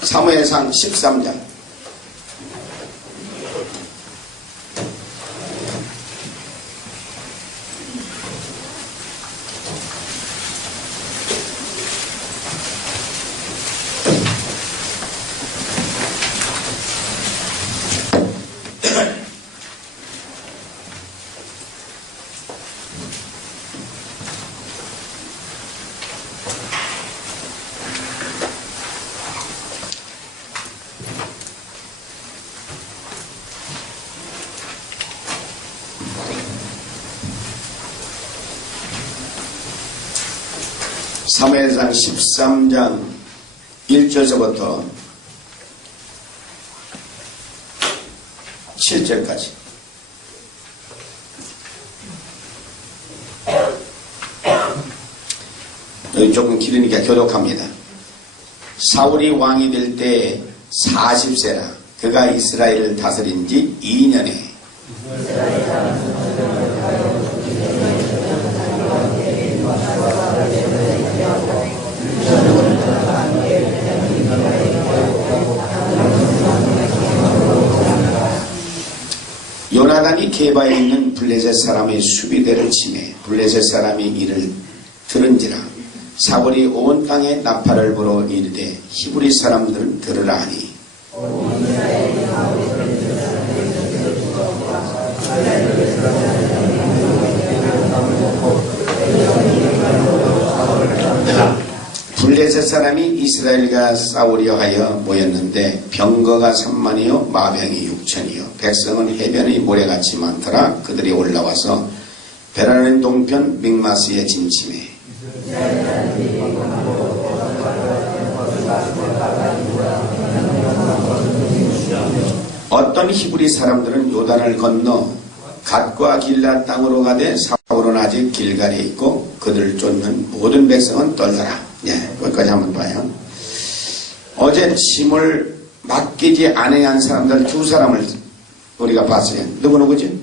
사무엘상 13장. 사무엘상 13장 1절서부터 7절까지. 여기 조금 길으니까 교독합니다. 사울이 왕이 될 때 40세라. 그가 이스라엘을 다스린 지 2년에 요나단이 게바에 있는 블레셋 사람의 수비대를 치매 블레셋 사람이 이를 들은지라. 사울이 온 땅에 나팔을 불어 이르되 히브리 사람들은 들으라 하니 블레셋 사람이 이스라엘과 싸우려 하여 모였는데 병거가 3만이요 마병이 6천이요 백성은 해변의 모래같이 많더라. 그들이 올라와서 베라는 동편 믹마스에 진침해 어떤 히브리 사람들은 요단을 건너 갓과 길라 땅으로 가되 사울은 아직 길갈에 있고 그들을 쫓는 모든 백성은 떨더라. 여기까지 한번 봐요. 어제 짐을 맡기지 않아야 한 사람들 두 사람을 우리가 봤어요. 누구지?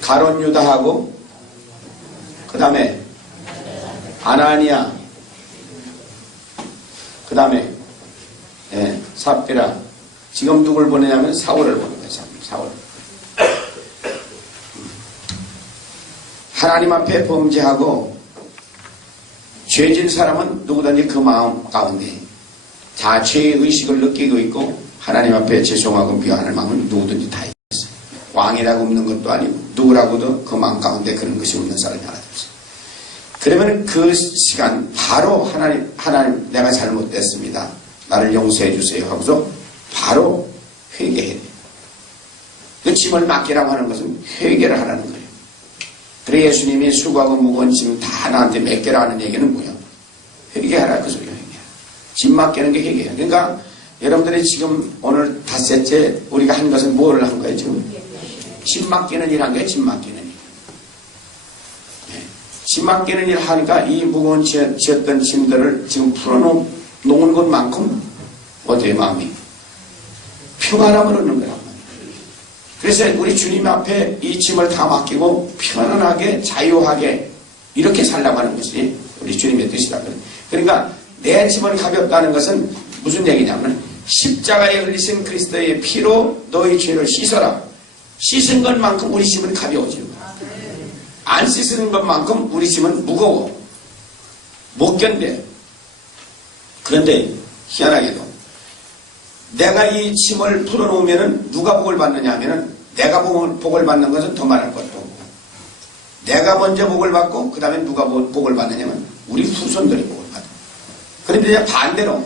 가론 유다하고 그 다음에 아나니아 그 다음에 삽비라. 지금 누굴 보내냐면 사울을 보내요. 사울. 하나님 앞에 범죄하고 죄진 사람은 누구든지 그 마음 가운데 다 죄의 의식을 느끼고 있고 하나님 앞에 죄송하고 미워하는 마음은 누구든지 다 있어요. 왕이라고 없는 것도 아니고 누구라고도 그 마음 가운데 그런 것이 없는 사람이 하나 없어요. 그러면 그 시간 바로 하나님 내가 잘못됐습니다. 나를 용서해 주세요 하고서 바로 회개해야 돼요. 그 짐을 맡기라고 하는 것은 회개를 하라는 거예요. 그래 예수님이 수고하고 무거운 짐 다 나한테 맡겨라 하는 얘기는 뭐야? 회개하라 그 소리야. 짐 맡기는 게 회개야. 그러니까 여러분들이 지금 오늘 닷새째 우리가 한 것은 뭐를 한 거예요 지금? 짐 맡기는 일 한 거예요. 짐 맡기는 일. 짐 맡기는 일 하니까 이 무거운 지었던 짐들을 지금 풀어놓은 것만큼 어때요 마음이? 평안함을 얻는 거야. 그래서 우리 주님 앞에 이 짐을 다 맡기고 편안하게 자유하게 이렇게 살라고 하는 것이 우리 주님의 뜻이다. 그러니까 내 짐은 가볍다는 것은 무슨 얘기냐면 십자가에 흘리신 그리스도의 피로 너희 죄를 씻어라. 씻은 것만큼 우리 짐은 가벼워지는 거야. 안 씻은 것만큼 우리 짐은 무거워. 못 견뎌. 그런데 희한하게도 내가 이 짐을 풀어놓으면 누가 복을 받느냐 하면은 내가 복을 받는 것은 더 말할 것도 없고 내가 먼저 복을 받고 그 다음에 누가 복을 받느냐면 우리 후손들이 복을 받아. 그런데 이제 반대로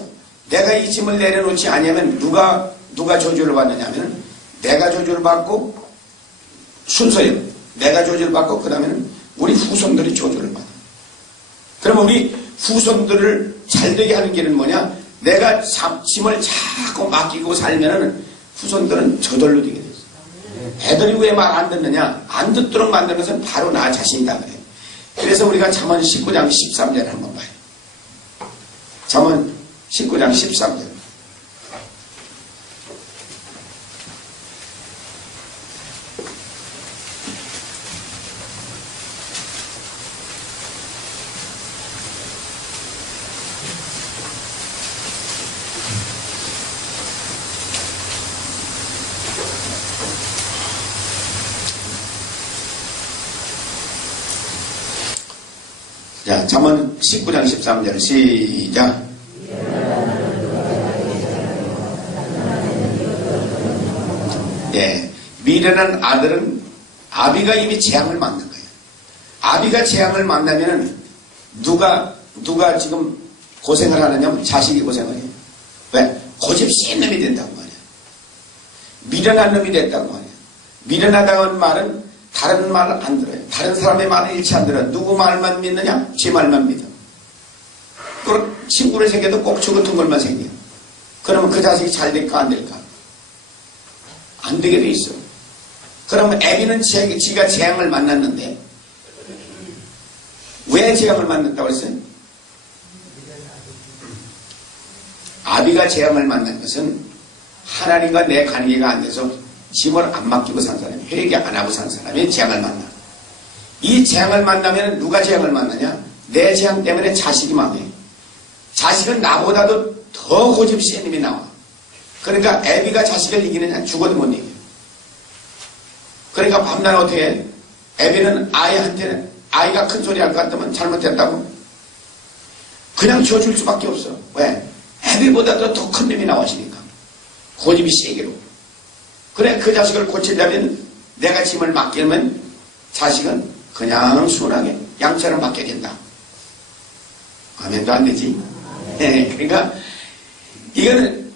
내가 이 짐을 내려놓지 않으면 누가 저주를 받느냐 하면은 내가 저주를 받고 순서요. 내가 저주를 받고 그 다음에는 우리 후손들이 저주를 받아. 그러면 우리 후손들을 잘되게 하는 길은 뭐냐? 내가 짐을 자꾸 맡기고 살면은 후손들은 저절로 되게 됐어. 애들이 왜 말 안 듣느냐? 안 듣도록 만드는 것은 바로 나 자신이다 그래요. 그래서 우리가 잠언 19장 13절 한번 봐요. 잠언 19장 13절. 자, 잠언 19장 13절 시작. 예, 미련한 아들은 아비가 이미 재앙을 만난 거예요. 아비가 재앙을 만나면은 누가 지금 고생을 하느냐면 자식이 고생을 해요. 왜? 고집 센 놈이 된다고 말이야. 미련한 놈이 됐다고 말이야. 미련하다는 말은 다른 말을 안 들어요. 다른 사람의 말을 일치 안 들어요. 누구 말만 믿느냐? 제 말만 믿어. 그럼 친구를 생겨도 꼭주 같은 걸만 생겨. 그러면 그 자식이 잘 될까 안 될까? 안 되게 돼 있어. 그러면 애비는 지가 재앙을 만났는데 왜 재앙을 만났다고 했어요? 아비가 재앙을 만난 것은 하나님과 내 관계가 안 돼서 짐을 안 맡기고 산 사람이, 회개 안 하고 산 사람이 재앙을 만나. 이 재앙을 만나면 누가 재앙을 만나냐? 내 재앙 때문에 자식이 망해. 자식은 나보다도 더 고집이 센 놈이 나와. 그러니까 애비가 자식을 이기느냐? 죽어도 못 이겨. 그러니까 밤낮 어떻게 해? 애비는 아이한테는 아이가 큰 소리 할 것 같으면 잘못됐다고 그냥 줘줄 수밖에 없어. 왜? 애비보다도 더 큰 놈이 나오시니까. 고집이 세기로. 그래, 그 자식을 고치려면 내가 짐을 맡기면 자식은 그냥 순하게 양처럼 맡겨진다. 아멘도 안 되지. 네, 그러니까 이거는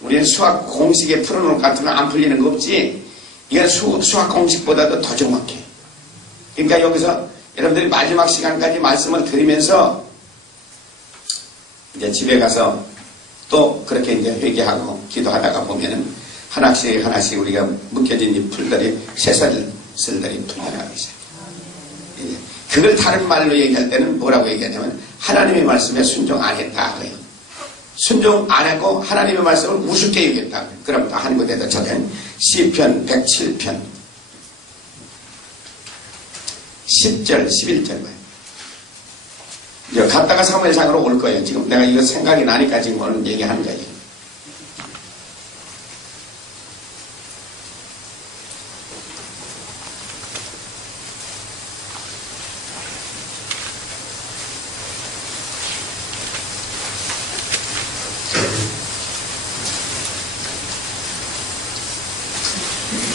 우리는 수학 공식에 풀어놓을 것 같으면 안 풀리는 거 없지. 이건 수학 공식보다도 더 정확해. 그러니까 여기서 여러분들이 마지막 시간까지 말씀을 들으면서 이제 집에 가서 또 그렇게 이제 회개하고 기도하다가 보면은 하나씩 우리가 묶여진 이 풀들이 새살들이 풀려나가기 시작해요. 그걸 다른 말로 얘기할 때는 뭐라고 얘기하냐면 하나님의 말씀에 순종 안 했다 그래요. 순종 안 했고 하나님의 말씀을 우습게 얘기했다. 그럼 다 하는 것에다 저는 시편 107편 10절 11절 봐요. 이제 갔다가 사무엘상으로 올 거예요. 지금 내가 이거 생각이 나니까 지금 오늘 얘기하는 거예요.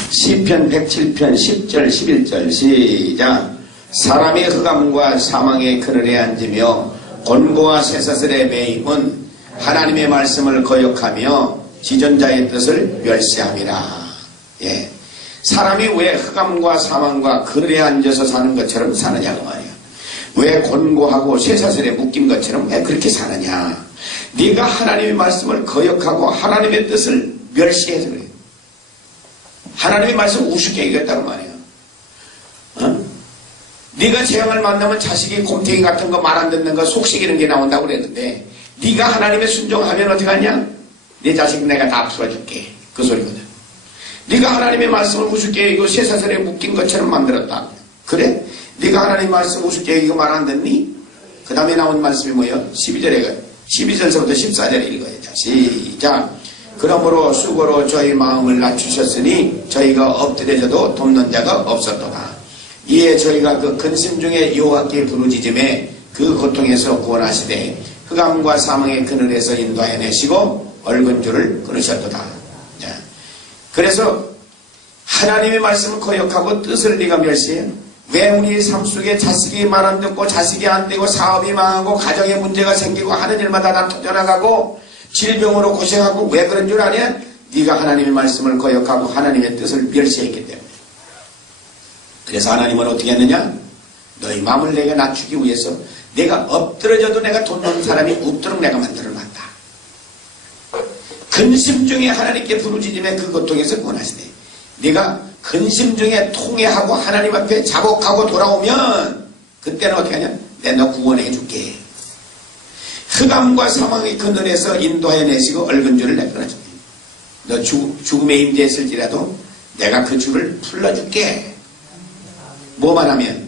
시편 107편 10절 11절 시작. 사람의 흑암과 사망의 그늘에 앉으며 곤고와 쇠사슬에 매임은 하나님의 말씀을 거역하며 지존자의 뜻을 멸시함이라. 예. 사람이 왜 흑암과 사망과 그늘에 앉아서 사는 것처럼 사느냐고 말이야. 왜 곤고하고 쇠사슬에 묶인 것처럼 왜 그렇게 사느냐. 네가 하나님의 말씀을 거역하고 하나님의 뜻을 멸시해서 그래. 하나님의 말씀 우습게 얘기했다고 말이야. 어? 네가 재앙을 만나면 자식이 곰탱이 같은 거 말 안 듣는 거 속삭이는 게 나온다고 그랬는데 네가 하나님의 순종하면 어떻게 하냐? 네 자식 내가 다 풀어줄게. 그 소리거든. 네가 하나님의 말씀을 우습게 얘기고 쇠사슬에 묶인 것처럼 만들었다. 그래? 네가 하나님의 말씀 우습게 얘기고 말 안 듣니? 그 다음에 나온 말씀이 뭐예요? 12절에 12절서부터 14절에 읽어야 돼. 시작. 그러므로 수고로 저희 마음을 낮추셨으니 저희가 엎드려져도 돕는 자가 없었도다. 이에 저희가 그 근심 중에 여호와께 부르짖음에 그 고통에서 구원하시되 흑암과 사망의 그늘에서 인도해내시고 얽은 줄을 끊으셨도다. 그래서 하나님의 말씀을 거역하고 뜻을 네가 멸시해. 왜 우리 삶 속에 자식이 말 안 듣고 자식이 안 되고 사업이 망하고 가정에 문제가 생기고 하는 일마다 다 터져나가고 질병으로 고생하고 왜 그런 줄 아냐? 네가 하나님의 말씀을 거역하고 하나님의 뜻을 멸시했기 때문에. 그래서 하나님은 어떻게 했느냐? 너희 마음을 내가 낮추기 위해서 내가 엎드려져도 내가 돈 넣는 사람이 없도록 내가 만들어놨다. 근심 중에 하나님께 부르짖음에 그 고통에서 구원하시네. 네가 근심 중에 통회하고 하나님 앞에 자복하고 돌아오면 그때는 어떻게 하냐? 내가 너 구원해 줄게. 흑암과 사망의 그늘에서 인도해 내시고 얽은 줄을 내가 끊어줄게. 너 죽음에 임대했을지라도 내가 그 줄을 풀어줄게. 뭐만 하면?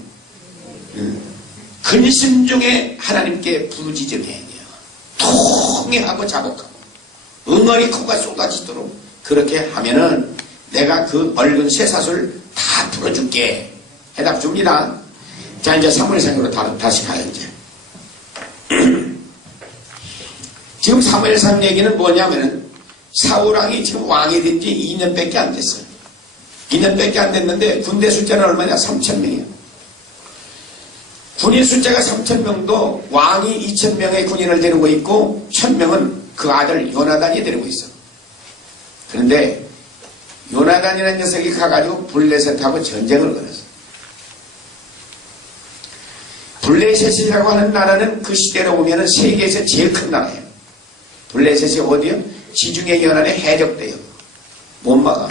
근심 중에 하나님께 부르짖음해야 돼요. 통회하고 자복하고 응어리 코가 쏟아지도록 그렇게 하면은 내가 그 얽은 쇠사슬 다 풀어줄게. 해답 줍니다. 자, 이제 사무엘상으로 다시 가요, 이제. 지금 사무엘상 얘기는 뭐냐면은, 사울왕이 지금 왕이 된 지 2년밖에 안 됐어요. 2년밖에 안 됐는데, 군대 숫자는 얼마냐? 3,000명이에요. 군인 숫자가 3,000명도 왕이 2,000명의 군인을 데리고 있고, 1,000명은 그 아들 요나단이 데리고 있어. 그런데, 요나단이라는 녀석이 가가지고 블레셋하고 전쟁을 걸었어. 블레셋이라고 하는 나라는 그 시대로 보면 세계에서 제일 큰 나라예요. 블레셋이 어디요? 지중해 연안의 해적대요. 못 막아.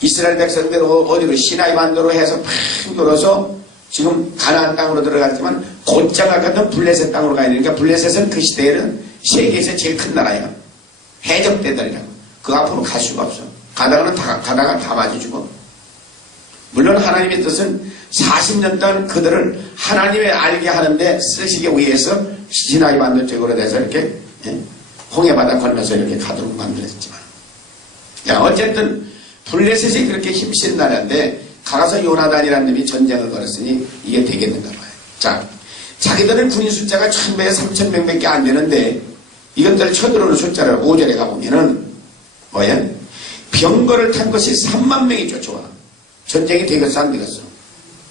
이스라엘 백성들 어디로 시나이 반도로 해서 팍 돌아서 지금 가나안 땅으로 들어갔지만 곧장 같은 블레셋 땅으로 가야 되니까 블레셋은 그 시대에는 세계에서 제일 큰 나라예요. 해적대들이라고. 그 앞으로 갈 수가 없어. 가다가 다 맞아 죽어. 물론 하나님의 뜻은 40년 동안 그들을 하나님의 알게 하는데 쓰시기 위해서 시나이 반도 쪽으로 돼서 이렇게 홍해바다 건너서 이렇게 가도록 만들었지만, 어쨌든 블레셋이 그렇게 힘센 나라인데 가서 요나단이라는 놈이 전쟁을 걸었으니 이게 되겠는가 봐요. 자, 자기들은 군인 숫자가 1,000명에 3,000명밖에 안 되는데 이것들 쳐들어오는 숫자를 5절에 가보면은 뭐야? 병거를 탄 것이 3만 명이 쫓아와. 전쟁이 되겠어 안 되겠어?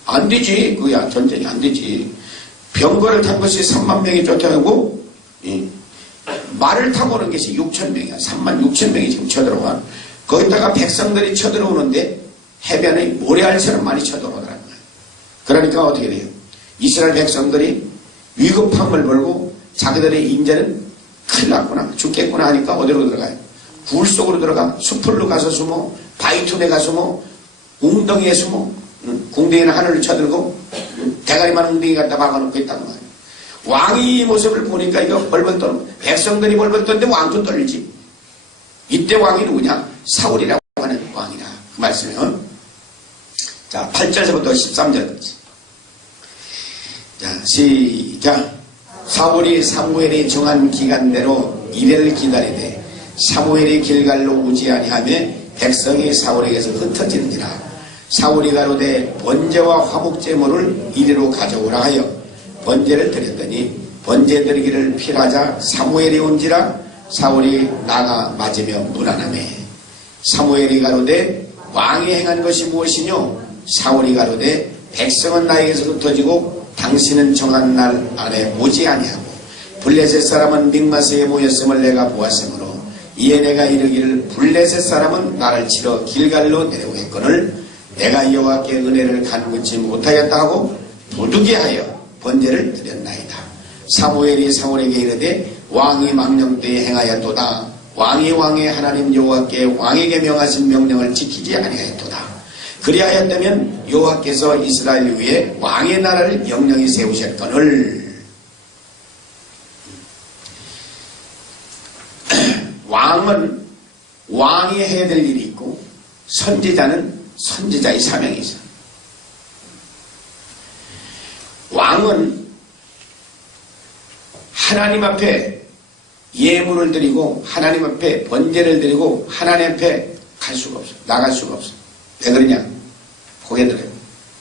안 되지. 그야 전쟁이 안 되지. 병거를 탄 것이 3만 명이 쫓아오고 말을 타고 오는 것이 6,000명이야. 36,000명이 지금 쳐들어와. 거기다가 백성들이 쳐들어오는데 해변에 모래알처럼 많이 쳐들어오더라는 거야. 그러니까 어떻게 돼요? 이스라엘 백성들이 위급함을 몰고 자기들의 인재는 큰일 났구나, 죽겠구나 하니까 어디로 들어가요? 굴 속으로 들어가, 숲으로 가서 숨어, 바위틈에 가서 숨어, 웅덩이에 숨어, 궁뎅이는 하늘을 쳐들고 대가리만 웅덩이 갖다 박아놓고 있다는 거예요. 왕이 이 모습을 보니까 이거 벌벌 떠는, 백성들이 벌벌 떠는데 왕도 떨리지. 이때 왕이 누구냐? 사울이라고 하는 왕이다. 그 말씀이요. 자, 8절에서부터 13절까지. 자, 시작. 사울이 사무엘이 정한 기간대로 이래를 기다리되 사무엘이 길갈로 오지 아니하며 백성이 사울에게서 흩어지는지라. 사울이 가로되 번제와 화목제물을 이리로 가져오라 하여 번제를 드렸더니 번제 드리기를 필하자 사무엘이 온지라. 사울이 나가 맞으며 문안하매 사무엘이 가로되 왕이 행한 것이 무엇이뇨? 사울이 가로되 백성은 나에게서 흩어지고 당신은 정한 날 안에 오지 아니하고 블레셋 사람은 믹마스에 모였음을 내가 보았으므로 이에 내가 이르기를 블레셋 사람은 나를 치러 길갈로 내려오겠거늘 내가 여호와께 은혜를 간구치 못하였다 하고 부득이하여 번제를 드렸나이다. 사무엘이 사울에게 이르되 왕이 망령 때에 행하였도다. 왕이 왕의 하나님 여호와께 왕에게 명하신 명령을 지키지 아니하였도다. 그리하였다면 여호와께서 이스라엘 위에 왕의 나라를 영영히 세우셨거늘. 왕은 왕이 해야 될 일이 있고 선지자는 선지자의 사명이 있어. 왕은 하나님 앞에 예물을 드리고 하나님 앞에 번제를 드리고 하나님 앞에 갈 수가 없어. 나갈 수가 없어. 왜 그러냐? 고개 들어요.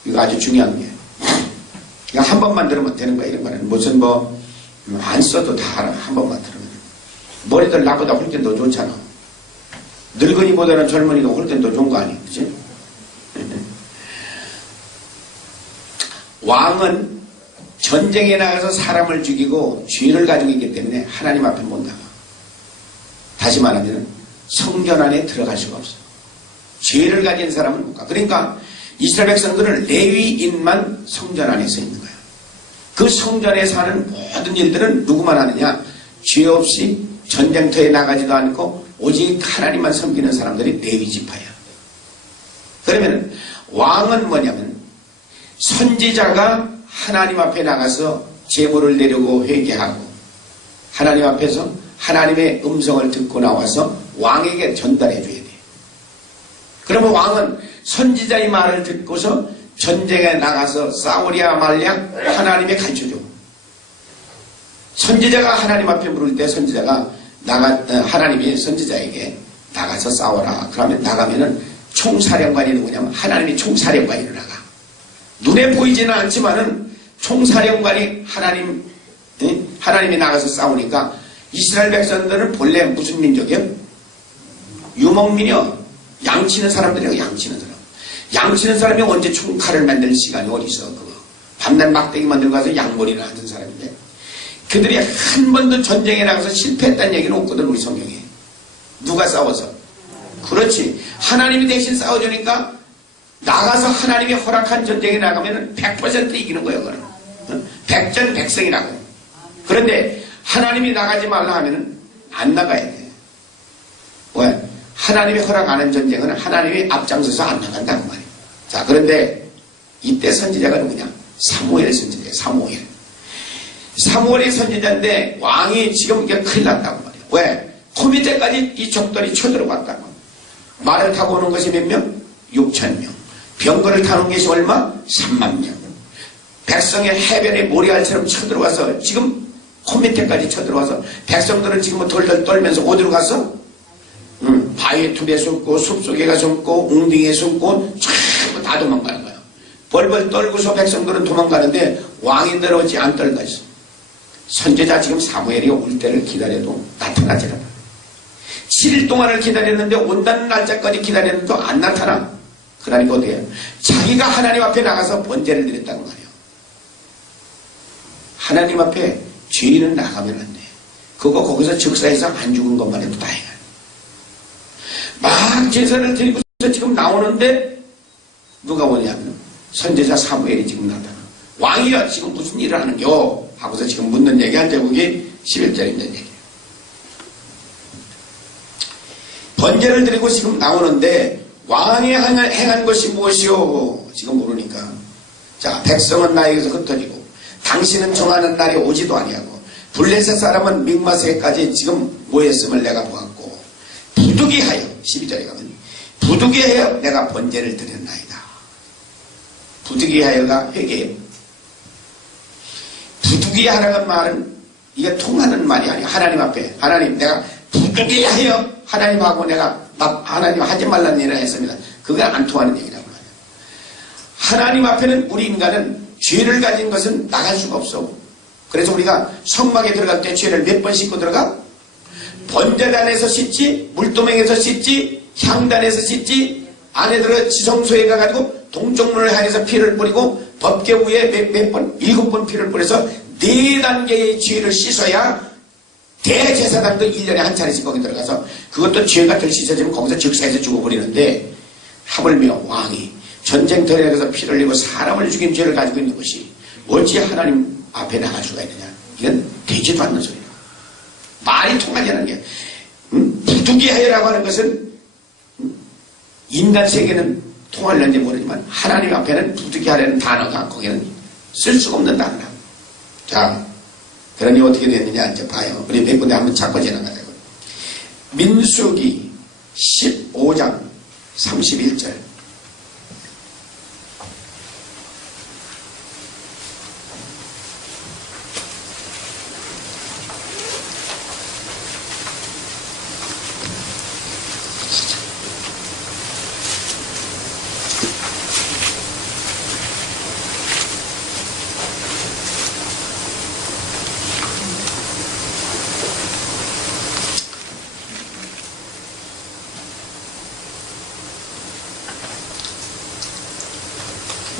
이거 아주 중요한 게. 이거 한 번만 들으면 되는 거야. 이런 말은 무슨 안 써도 다 한 번만 들으면. 머리들 나보다 홀 땐 더 좋잖아. 늙은이보다는 젊은이가 홀 땐 더 좋은 거 아니야? 그치? 왕은 전쟁에 나가서 사람을 죽이고 죄를 가지고 있기 때문에 하나님 앞에 못 나가. 다시 말하면 성전 안에 들어갈 수가 없어. 죄를 가진 사람은 못 가. 그러니까 이스라엘 백성들은 레위인만 성전 안에 서 있는 거야. 그 성전에서 하는 모든 일들은 누구만 하느냐? 죄 없이 전쟁터에 나가지도 않고 오직 하나님만 섬기는 사람들이 레위 지파야. 그러면 왕은 뭐냐면 선지자가 하나님 앞에 나가서 제물을 내려고 회개하고 하나님 앞에서 하나님의 음성을 듣고 나와서 왕에게 전달해 줘야 돼. 그러면 왕은 선지자의 말을 듣고서 전쟁에 나가서 싸우랴 말랴 하나님의 가르쳐줘. 선지자가 하나님 앞에 물을 때 선지자가 하나님이 선지자에게 나가서 싸워라. 그러면 나가면은 총사령관이 누구냐면 하나님이 총사령관으로 나가. 눈에 보이지는 않지만은 총사령관이 하나님이 나가서 싸우니까 이스라엘 백성들은 본래 무슨 민족이요? 유목민이요. 양치는 사람들이요. 양치는 사람. 양치는 사람이 언제 총칼을 만들 시간이 어디 있어? 그거. 밤낮 막대기 만들고 가서 양머리를 하던 사람인데 그들이 한 번도 전쟁에 나가서 실패했다는 얘기는 없거든 우리 성경에. 누가 싸워서? 그렇지. 하나님이 대신 싸워주니까 나가서 하나님이 허락한 전쟁에 나가면 100% 이기는 거예요. 그거는. 백전백승이라고. 그런데 하나님이 나가지 말라 하면은 안 나가야 돼. 왜? 하나님이 허락 안 한 전쟁은 하나님이 앞장서서 안 나간다는 말이에요. 자, 그런데 이때 선지자가 누구냐? 사무엘 선지자예요. 사무엘이 선지자인데 왕이 지금 이게 큰일 났다고 말이에요. 왜? 코 밑에까지 이 적들이 쳐들어왔다고. 말을 타고 오는 것이 몇 명? 6,000명. 병거를 타는 것이 얼마? 3만 명. 백성의 해변에 모래알처럼 쳐들어와서 지금 코 밑에까지 쳐들어와서 백성들은 지금 덜덜 떨면서 어디로 갔어? 바위에 툴에 숨고 숲속에 가 숨고 웅딩에 숨고 전부 다 도망가는 거야. 벌벌 떨고서 백성들은 도망가는데 왕인들 어찌 안 떨가 있어. 선지자 지금 사무엘이 올 때를 기다려도 나타나지 않아. 7일 동안을 기다렸는데 온다는 날짜까지 기다렸는데도 안 나타나. 그러니까 어떻게 해요? 자기가 하나님 앞에 나가서 번제를 드렸다는 말이에요. 하나님 앞에 죄인은 나가면 안 돼. 그거 거기서 즉사해서 안 죽은 것만 해도 다행이야. 막 제사를 드리고서 지금 나오는데 누가 오냐면 선지자 사무엘이 지금 나타나. 왕이야 지금 무슨 일을 하는겨? 하고서 지금 묻는 얘기한 제목이 11절에 있는 얘기예요. 번제를 드리고 지금 나오는데 왕이 행한 것이 무엇이오? 지금 물으니까 자 백성은 나에게서 흩어지고 당신은 정하는 날이 오지도 아니하고 블레셋 사람은 믹마세까지 지금 모였음을 내가 보았고 부득이하여 12절에 가면 부득이하여 내가 번제를 드렸나이다. 부득이하여가 회개예요. 부득이하라는 말은 이게 통하는 말이 아니야. 하나님 앞에 하나님 내가 부득이하여 하나님하고 내가 하나님 하지 말라는 일을 했습니다. 그건 안 통하는 얘기라고 말이야. 하나님 앞에는 우리 인간은 죄를 가진 것은 나갈 수가 없어. 그래서 우리가 성막에 들어갈 때 죄를 몇 번 씻고 들어가? 번제단에서 씻지, 물도맹에서 씻지, 향단에서 씻지, 안에 들어 지성소에 가가지고 동쪽문을 향해서 피를 뿌리고 법궤 위에 몇 번? 7번 피를 뿌려서 4단계의 죄를 씻어야 대제사장도 1년에 한 차례씩 거기 들어가서 그것도 죄가 덜 씻어지면 거기서 즉사해서 죽어버리는데 하물며 왕이 전쟁터에 가서 피를 흘리고 사람을 죽인 죄를 가지고 있는 것이 어찌 하나님 앞에 나갈 수가 있느냐. 이건 되지도 않는 소리야. 말이 통하지 않는 게 부득이하여라고 하는 것은 인간 세계는 통할는지 모르지만 하나님 앞에는 부득이하라는 단어가 거기는 쓸 수가 없는 단어라. 자, 그러니 어떻게 됐느냐 이제 봐요. 우리 몇 군데 한번 잡고 지나가자고. 민수기 15장 31절.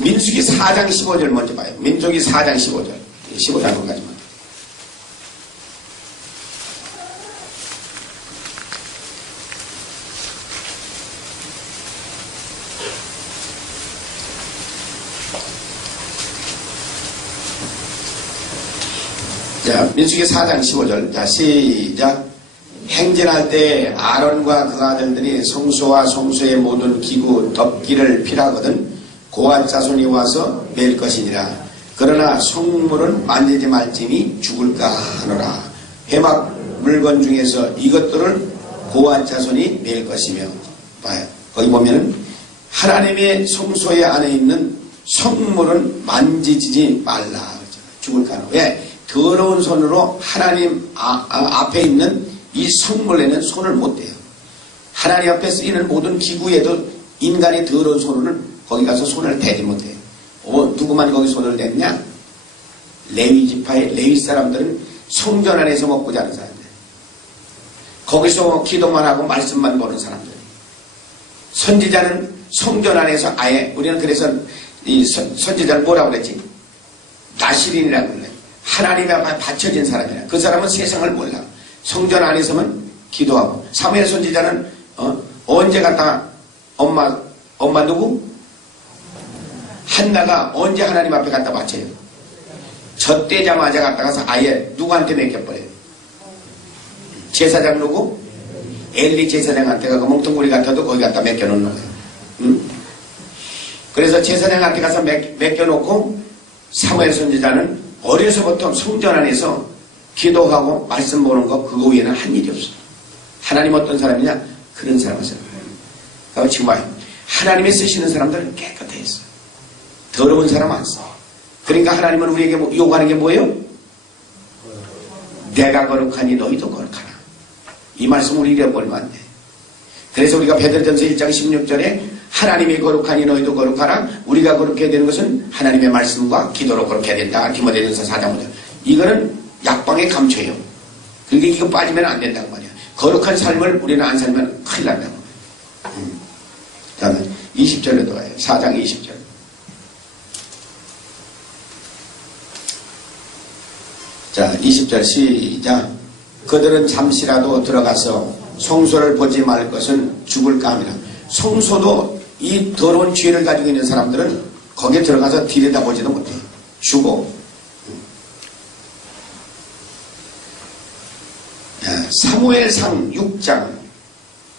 민수기 4장 15절 먼저 봐요. 민수기 4장 15절. 15장까지만. 자, 민수기 4장 15절. 자, 시작. 행진할 때 아론과 그 아들들이 성소와 성소의 모든 기구 덮기를 필하거든 고아 자손이 와서 맬 것이니라. 그러나 성물은 만지지 말지니 죽을까 하노라. 회막 물건 중에서 이것들을 고아 자손이 맬 것이며. 봐요. 거기 보면은 하나님의 성소의 안에 있는 성물은 만지지 말라. 죽을까 하노라. 왜? 더러운 손으로 하나님 앞에 있는 이 성물에는 손을 못 대요. 하나님 앞에 쓰이는 모든 기구에도 인간의 더러운 손으로는 거기 가서 손을 대지 못해요. 누구만 거기 손을 댔냐? 레위 지파의 레위 사람들은 성전 안에서 먹고 자는 사람들. 거기서 기도만 하고 말씀만 보는 사람들. 선지자는 성전 안에서 아예, 우리는 그래서 이 선지자를 뭐라고 그랬지? 나시린이라고 그래. 하나님 앞에 바쳐진 사람이야. 그 사람은 세상을 몰라. 성전 안에서만 기도하고. 사무엘 선지자는 언제 갔다가 엄마 누구? 한나가 언제 하나님 앞에 갖다 바쳐요? 젖대자마자 갖다 가서 아예 누구한테 맡겨버려요? 제사장 누구? 엘리 제사장한테 가서 멍텅구리 같아도 거기 갖다 맡겨놓는 거예요. 응? 그래서 제사장한테 가서 맡겨놓고 사무엘 선지자는 어려서부터 성전 안에서 기도하고 말씀 보는 거 그거 외에는 한 일이 없어요. 하나님 어떤 사람이냐? 그런 사람이었어요. 그러니까 정말 하나님이 쓰시는 사람들은 깨끗해 있어요. 더러운 사람 안 써. 그러니까 하나님은 우리에게 요구하는 게 뭐예요? 내가 거룩하니 너희도 거룩하라. 이 말씀 우리 잃어버리면 안 돼. 그래서 우리가 베드로전서 1장 16절에 하나님이 거룩하니 너희도 거룩하라. 우리가 거룩해야 되는 것은 하나님의 말씀과 기도로 거룩해야 된다. 디모데전서 4장 5절. 이거는 약방의 감초예요. 그러니까 이거 빠지면 안 된다고 말이야. 거룩한 삶을 우리는 안 살면 큰일 난다고. 다음에 20절로 들어가요. 4장 20절. 자, 20절 시작. 그들은 잠시라도 들어가서 성소를 보지 말 것은 죽을까 합니다. 성소도 이 더러운 죄를 가지고 있는 사람들은 거기에 들어가서 들여다보지도 못해요. 죽어. 사무엘상 6장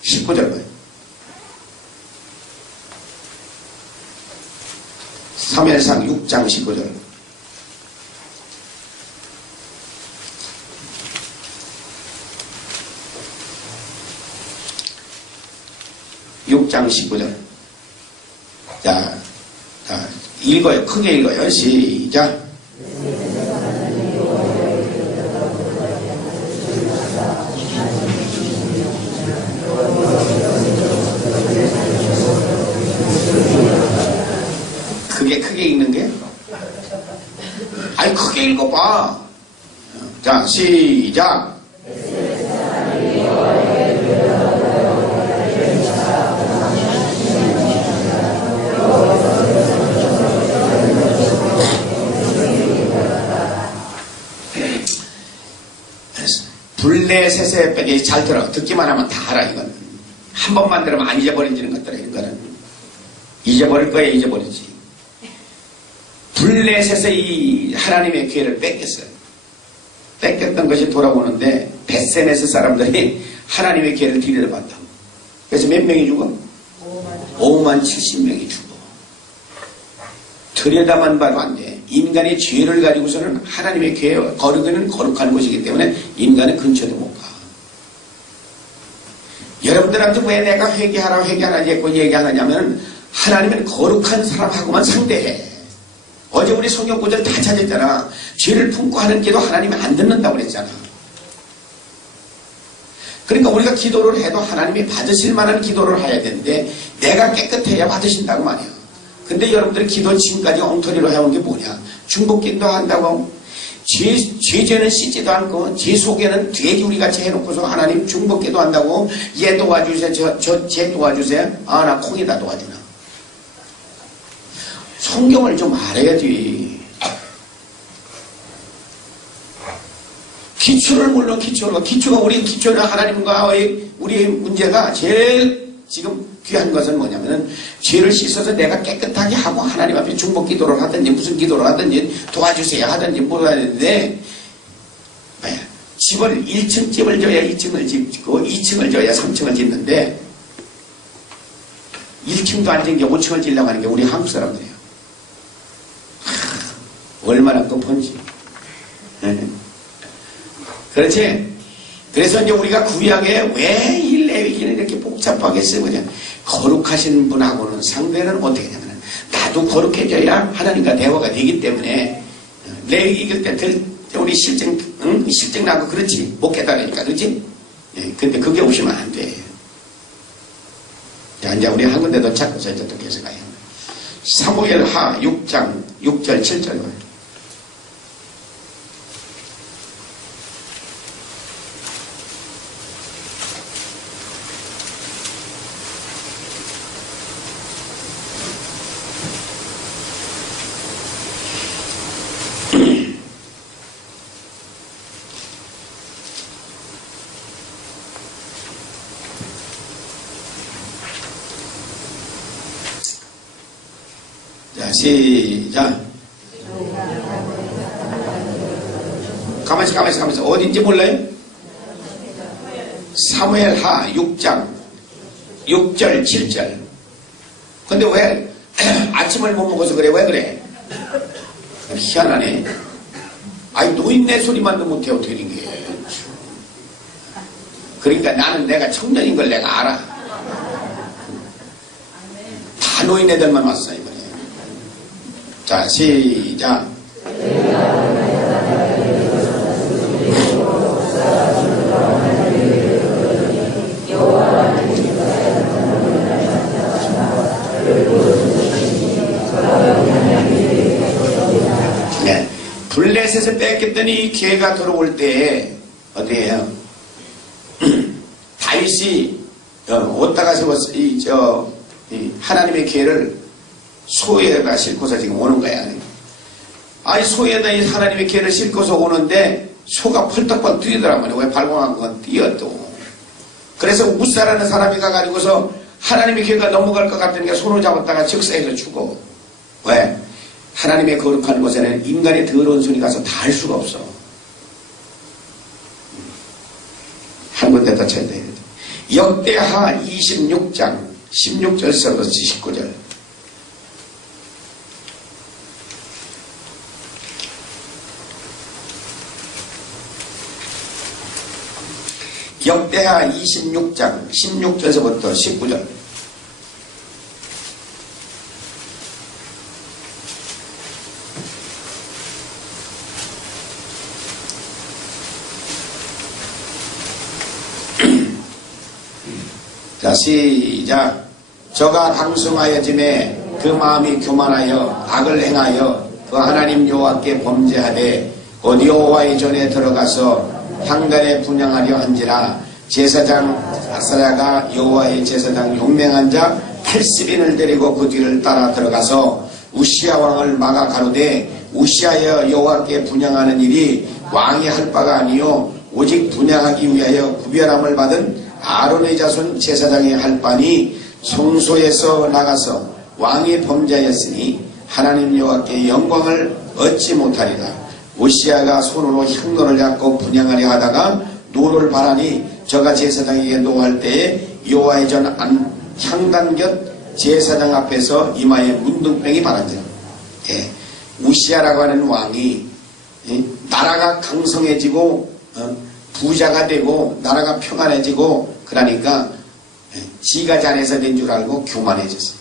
19절 봐요. 사무엘상 6장 19절. 장 19절. 자, 읽어요. 크게 읽어요. 시작. 크게 읽는 게? 아니, 크게 읽어봐. 자, 시작. 불레셋의 백이 잘 들어. 듣기만 하면 다 알아, 이건. 한 번만 들으면 안 잊어버리지는 것들아, 이거는. 잊어버릴 거야, 잊어버리지. 불레셋의 이 하나님의 기회를 뺏겼어요. 뺏겼던 것이 돌아오는데, 벳세메스 사람들이 하나님의 기회를 들여다봤다고. 그래서 몇 명이 죽어? 5만 70명이 죽어. 들여다만 봐도 안 돼. 인간의 죄를 가지고서는 하나님의 기회, 거룩은 거룩한 것이기 때문에 인간의 근처도 못 가. 여러분들한테 왜 내가 회개하라 했고 얘기하느냐면 하나님은 거룩한 사람하고만 상대해. 어제 우리 성경 구절 다 찾았잖아. 죄를 품고 하는 기도 하나님이 안 듣는다고 그랬잖아. 그러니까 우리가 기도를 해도 하나님이 받으실 만한 기도를 해야 되는데 내가 깨끗해야 받으신다고 말이야. 근데 여러분들이 기도 지금까지 엉터리로 해온 게 뭐냐? 중복기도 한다고 죄는 씻지도 않고 죄 속에는 돼지우리같이 해놓고서 하나님 중복기도 한다고 얘 도와주세요. 쟤 도와주세요. 아, 나 콩이다 도와주나. 성경을 좀 알아야지. 기초를 물론 기초가 우리 기초는 하나님과의 우리의 문제가 제일 지금 귀한 것은 뭐냐면은 죄를 씻어서 내가 깨끗하게 하고 하나님 앞에 중복 기도를 하든지 무슨 기도를 하든지 도와주세요 하든지 뭐 해야 되는데 집을 1층 집을 져야 2층을 짓고 2층을 져야 3층을 짓는데 1층도 안 짓는 게 5층을 짓려고 하는 게 우리 한국 사람들이에요. 얼마나 급한지. 그렇지? 그래서 이제 우리가 구약에 왜 이 레위기는 이렇게 복잡하게 쓰거든요. 거룩하신 분하고는 상대는 어떻게 하냐면 나도 거룩해져야 하나님과 대화가 되기 때문에 레위기 읽을 때 우리 실증 나고 그렇지 못 깨달으니까 그렇지? 예, 근데 그게 오시면 안 돼. 자, 이제 우리 한 군데 더 찾고서 이제 또 계속 가요. 사무엘하 6장 6절 7절. 자, 시작. 가만있어. 어딘지 몰라요? 사무엘하 6장 6절 7절. 근데 왜 아침을 못 먹어서 그래? 왜 그래? 희한하네. 아니 노인네 소리만도 못해 어떻게 된 게. 그러니까 나는 내가 청년인 걸 내가 알아. 다 노인네들만 왔어 이번에. 자, 시작. 네. 블레셋을 뺏겼더니 기회가 들어올 때에 어떻게 해요? 다윗이 오다가 세웠어. 하나님의 기회를 소에다 싣고서 지금 오는 거야. 아니 소에다 이 하나님의 기회를 싣고서 오는데 소가 펄떡펄떡 뛰더란 말이야. 왜 발광한 건 뛰어 또. 그래서 우사라는 사람이 가가지고서 하나님의 기회가 넘어갈 것 같으니까 손을 잡았다가 즉사해서 죽어. 왜? 하나님의 거룩한 곳에는 인간의 더러운 손이 가서 다 할 수가 없어. 한 군데다 쳐야 돼. 역대하 26장 16절서부터 19절. 역대하 26장 16절서부터 19절. 자, 시작. 저가 강성하여짐에 그 마음이 교만하여 악을 행하여 그 하나님 여호와께 범죄하되 곧 여호와의 전에 들어가서 향단에 분향하려 한지라. 제사장 아사랴가 여호와의 제사장 용맹한 자 80인을 데리고 그 뒤를 따라 들어가서 우시야 왕을 막아 가로되 우시하여 여호와께 분향하는 일이 왕이 할 바가 아니요 오직 분향하기 위하여 구별함을 받은 아론의 자손 제사장이 할 바니 성소에서 나가서 왕이 범죄하였으니 하나님 여호와께 영광을 얻지 못하리라. 우시야가 손으로 향로를 잡고 분향하려 하다가 노를 바라니 저가 제사장에게 노할 때에 여호와의 전 향단 곁 제사장 앞에서 이마에 문둥병이 바란지라. 예. 우시야라고 하는 왕이 나라가 강성해지고 부자가 되고 나라가 평안해지고 그러니까 지가 잘해서 된 줄 알고 교만해졌어요.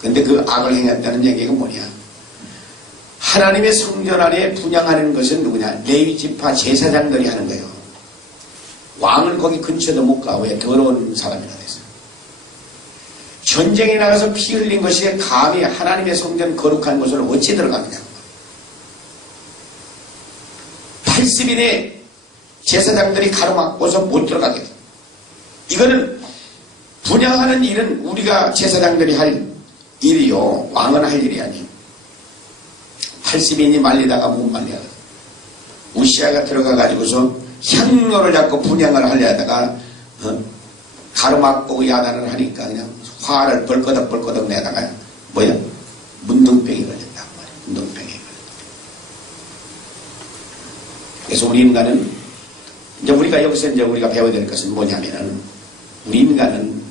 근데 그 악을 행했다는 얘기가 뭐냐? 하나님의 성전 안에 분향하는 것은 누구냐? 레위 지파 제사장들이 하는 거예요. 왕은 거기 근처도 못 가. 왜? 더러운 사람이라 해서. 전쟁에 나가서 피 흘린 것이 감히 하나님의 성전 거룩한 곳으로 어찌 들어가느냐? 80인의 제사장들이 가로막고서 못 들어가게 돼. 이거는 분향하는 일은 우리가 제사장들이 할 일이요. 왕은 할 일이 아니에요. 80인이 말리다가 못 말려. 우시아가 들어가가지고서 향로를 잡고 분향을 하려다가 가로막고 야단을 하니까 그냥 화를 벌거덕 내다가 뭐야? 문둥병이 걸렸단 말이야. 문둥병이 걸렸다. 그래서 우리 인간은 이제 우리가 여기서 이제 우리가 배워야 될 것은 뭐냐면은 우리 인간은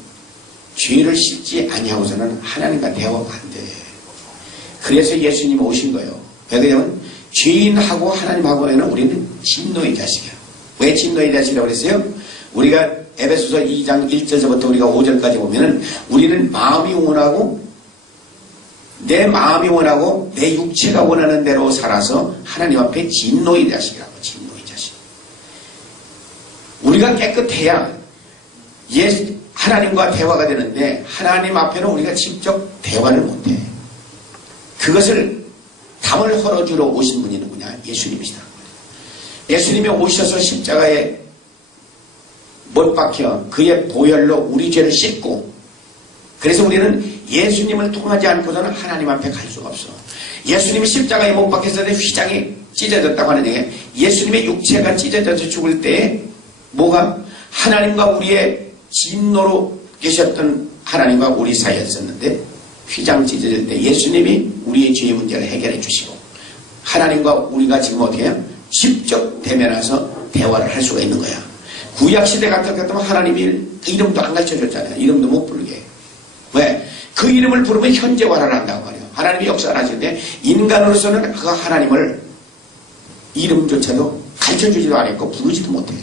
죄를 씻지 아니하고서는 하나님과 대화가 안 돼. 그래서 예수님이 오신 거예요. 왜 그러냐면 죄인하고 하나님하고는 우리는 진노의 자식이야. 왜 진노의 자식이라고 그랬어요? 우리가 에베소서 2장 1절부터 우리가 5절까지 보면은 우리는 마음이 원하고 내 마음이 원하고 내 육체가 원하는 대로 살아서 하나님 앞에 진노의 자식이라고. 진노의 자식. 우리가 깨끗해야 하나님과 대화가 되는데 하나님 앞에는 우리가 직접 대화를 못해. 그것을 담을 헐어주러 오신 분이 누구냐? 예수님이시다. 예수님이 오셔서 십자가에 못 박혀 그의 보혈로 우리 죄를 씻고, 그래서 우리는 예수님을 통하지 않고서는 하나님 앞에 갈 수가 없어. 예수님이 십자가에 못 박혔을 때 휘장이 찢어졌다고 하는데, 예수님의 육체가 찢어져서 죽을 때에 뭐가 하나님과 우리의 진노로 계셨던 하나님과 우리 사이에 있었는데, 휘장 찢어질 때 예수님이 우리의 죄의 문제를 해결해 주시고 하나님과 우리가 지금 어떻게 해요? 직접 대면해서 대화를 할 수가 있는 거야. 구약시대 같은 것 같으면 하나님이 이름도 안 가르쳐줬잖아요. 이름도 못 부르게. 왜? 그 이름을 부르면 현재화를 한다고 말이에요. 하나님이 역사를 하시는데 인간으로서는 그 하나님을 이름조차도 가르쳐주지도 않았고 부르지도 못해.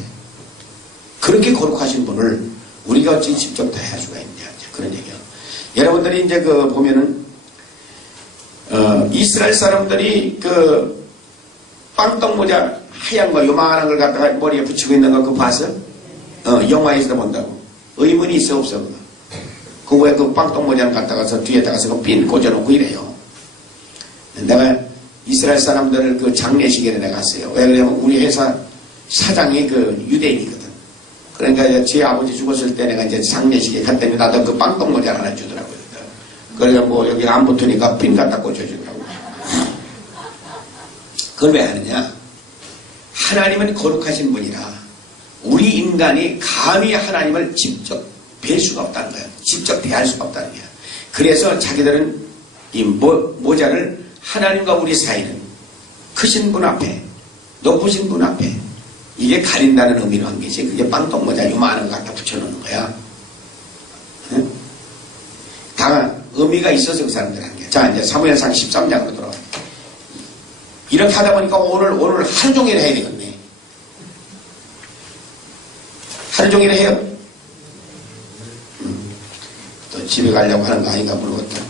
그렇게 거룩하신 분을 우리가 어찌 직접 대할 수가 있냐, 그런 얘기예요. 여러분들이 이제 보면은 이스라엘 사람들이 빵떡 모자 하얀 거 요만한 걸 갖다가 머리에 붙이고 있는 거 그거 봤어? 영화에서 본다고. 의문이 있어 없어? 그 왜 그 빵떡 모자를 갖다가서 뒤에다가서 핀 꽂아놓고 이래요. 내가 이스라엘 사람들 그 장례식에 내가 갔어요. 왜 그러냐면 우리 회사 사장이 유대인이거든. 그러니까 제 아버지 죽었을 때 내가 이제 장례식에 갔더니 나도 그 빵떡 모자를 하나 주더라고요. 그러니까 뭐 여기 안 붙으니까 핀 갖다 꽂아주더라고요. 그걸 왜 하느냐? 하나님은 거룩하신 분이라 우리 인간이 감히 하나님을 직접 뵐 수가 없다는 거예요. 직접 대할 수가 없다는 거예요. 그래서 자기들은 이 모자를 하나님과 우리 사이는 크신 분 앞에, 높으신 분 앞에 이게 가린다는 의미로 한 게지. 그게 빵떡 모자 요만한 거 갖다 붙여놓는 거야. 응? 다 의미가 있어서 그 사람들 한 게. 자, 이제 사무엘상 13장으로 돌아와. 이렇게 하다 보니까 오늘 하루 종일 해야 되겠네. 하루 종일 해요. 또 집에 가려고 하는 거 아닌가 모르겠다.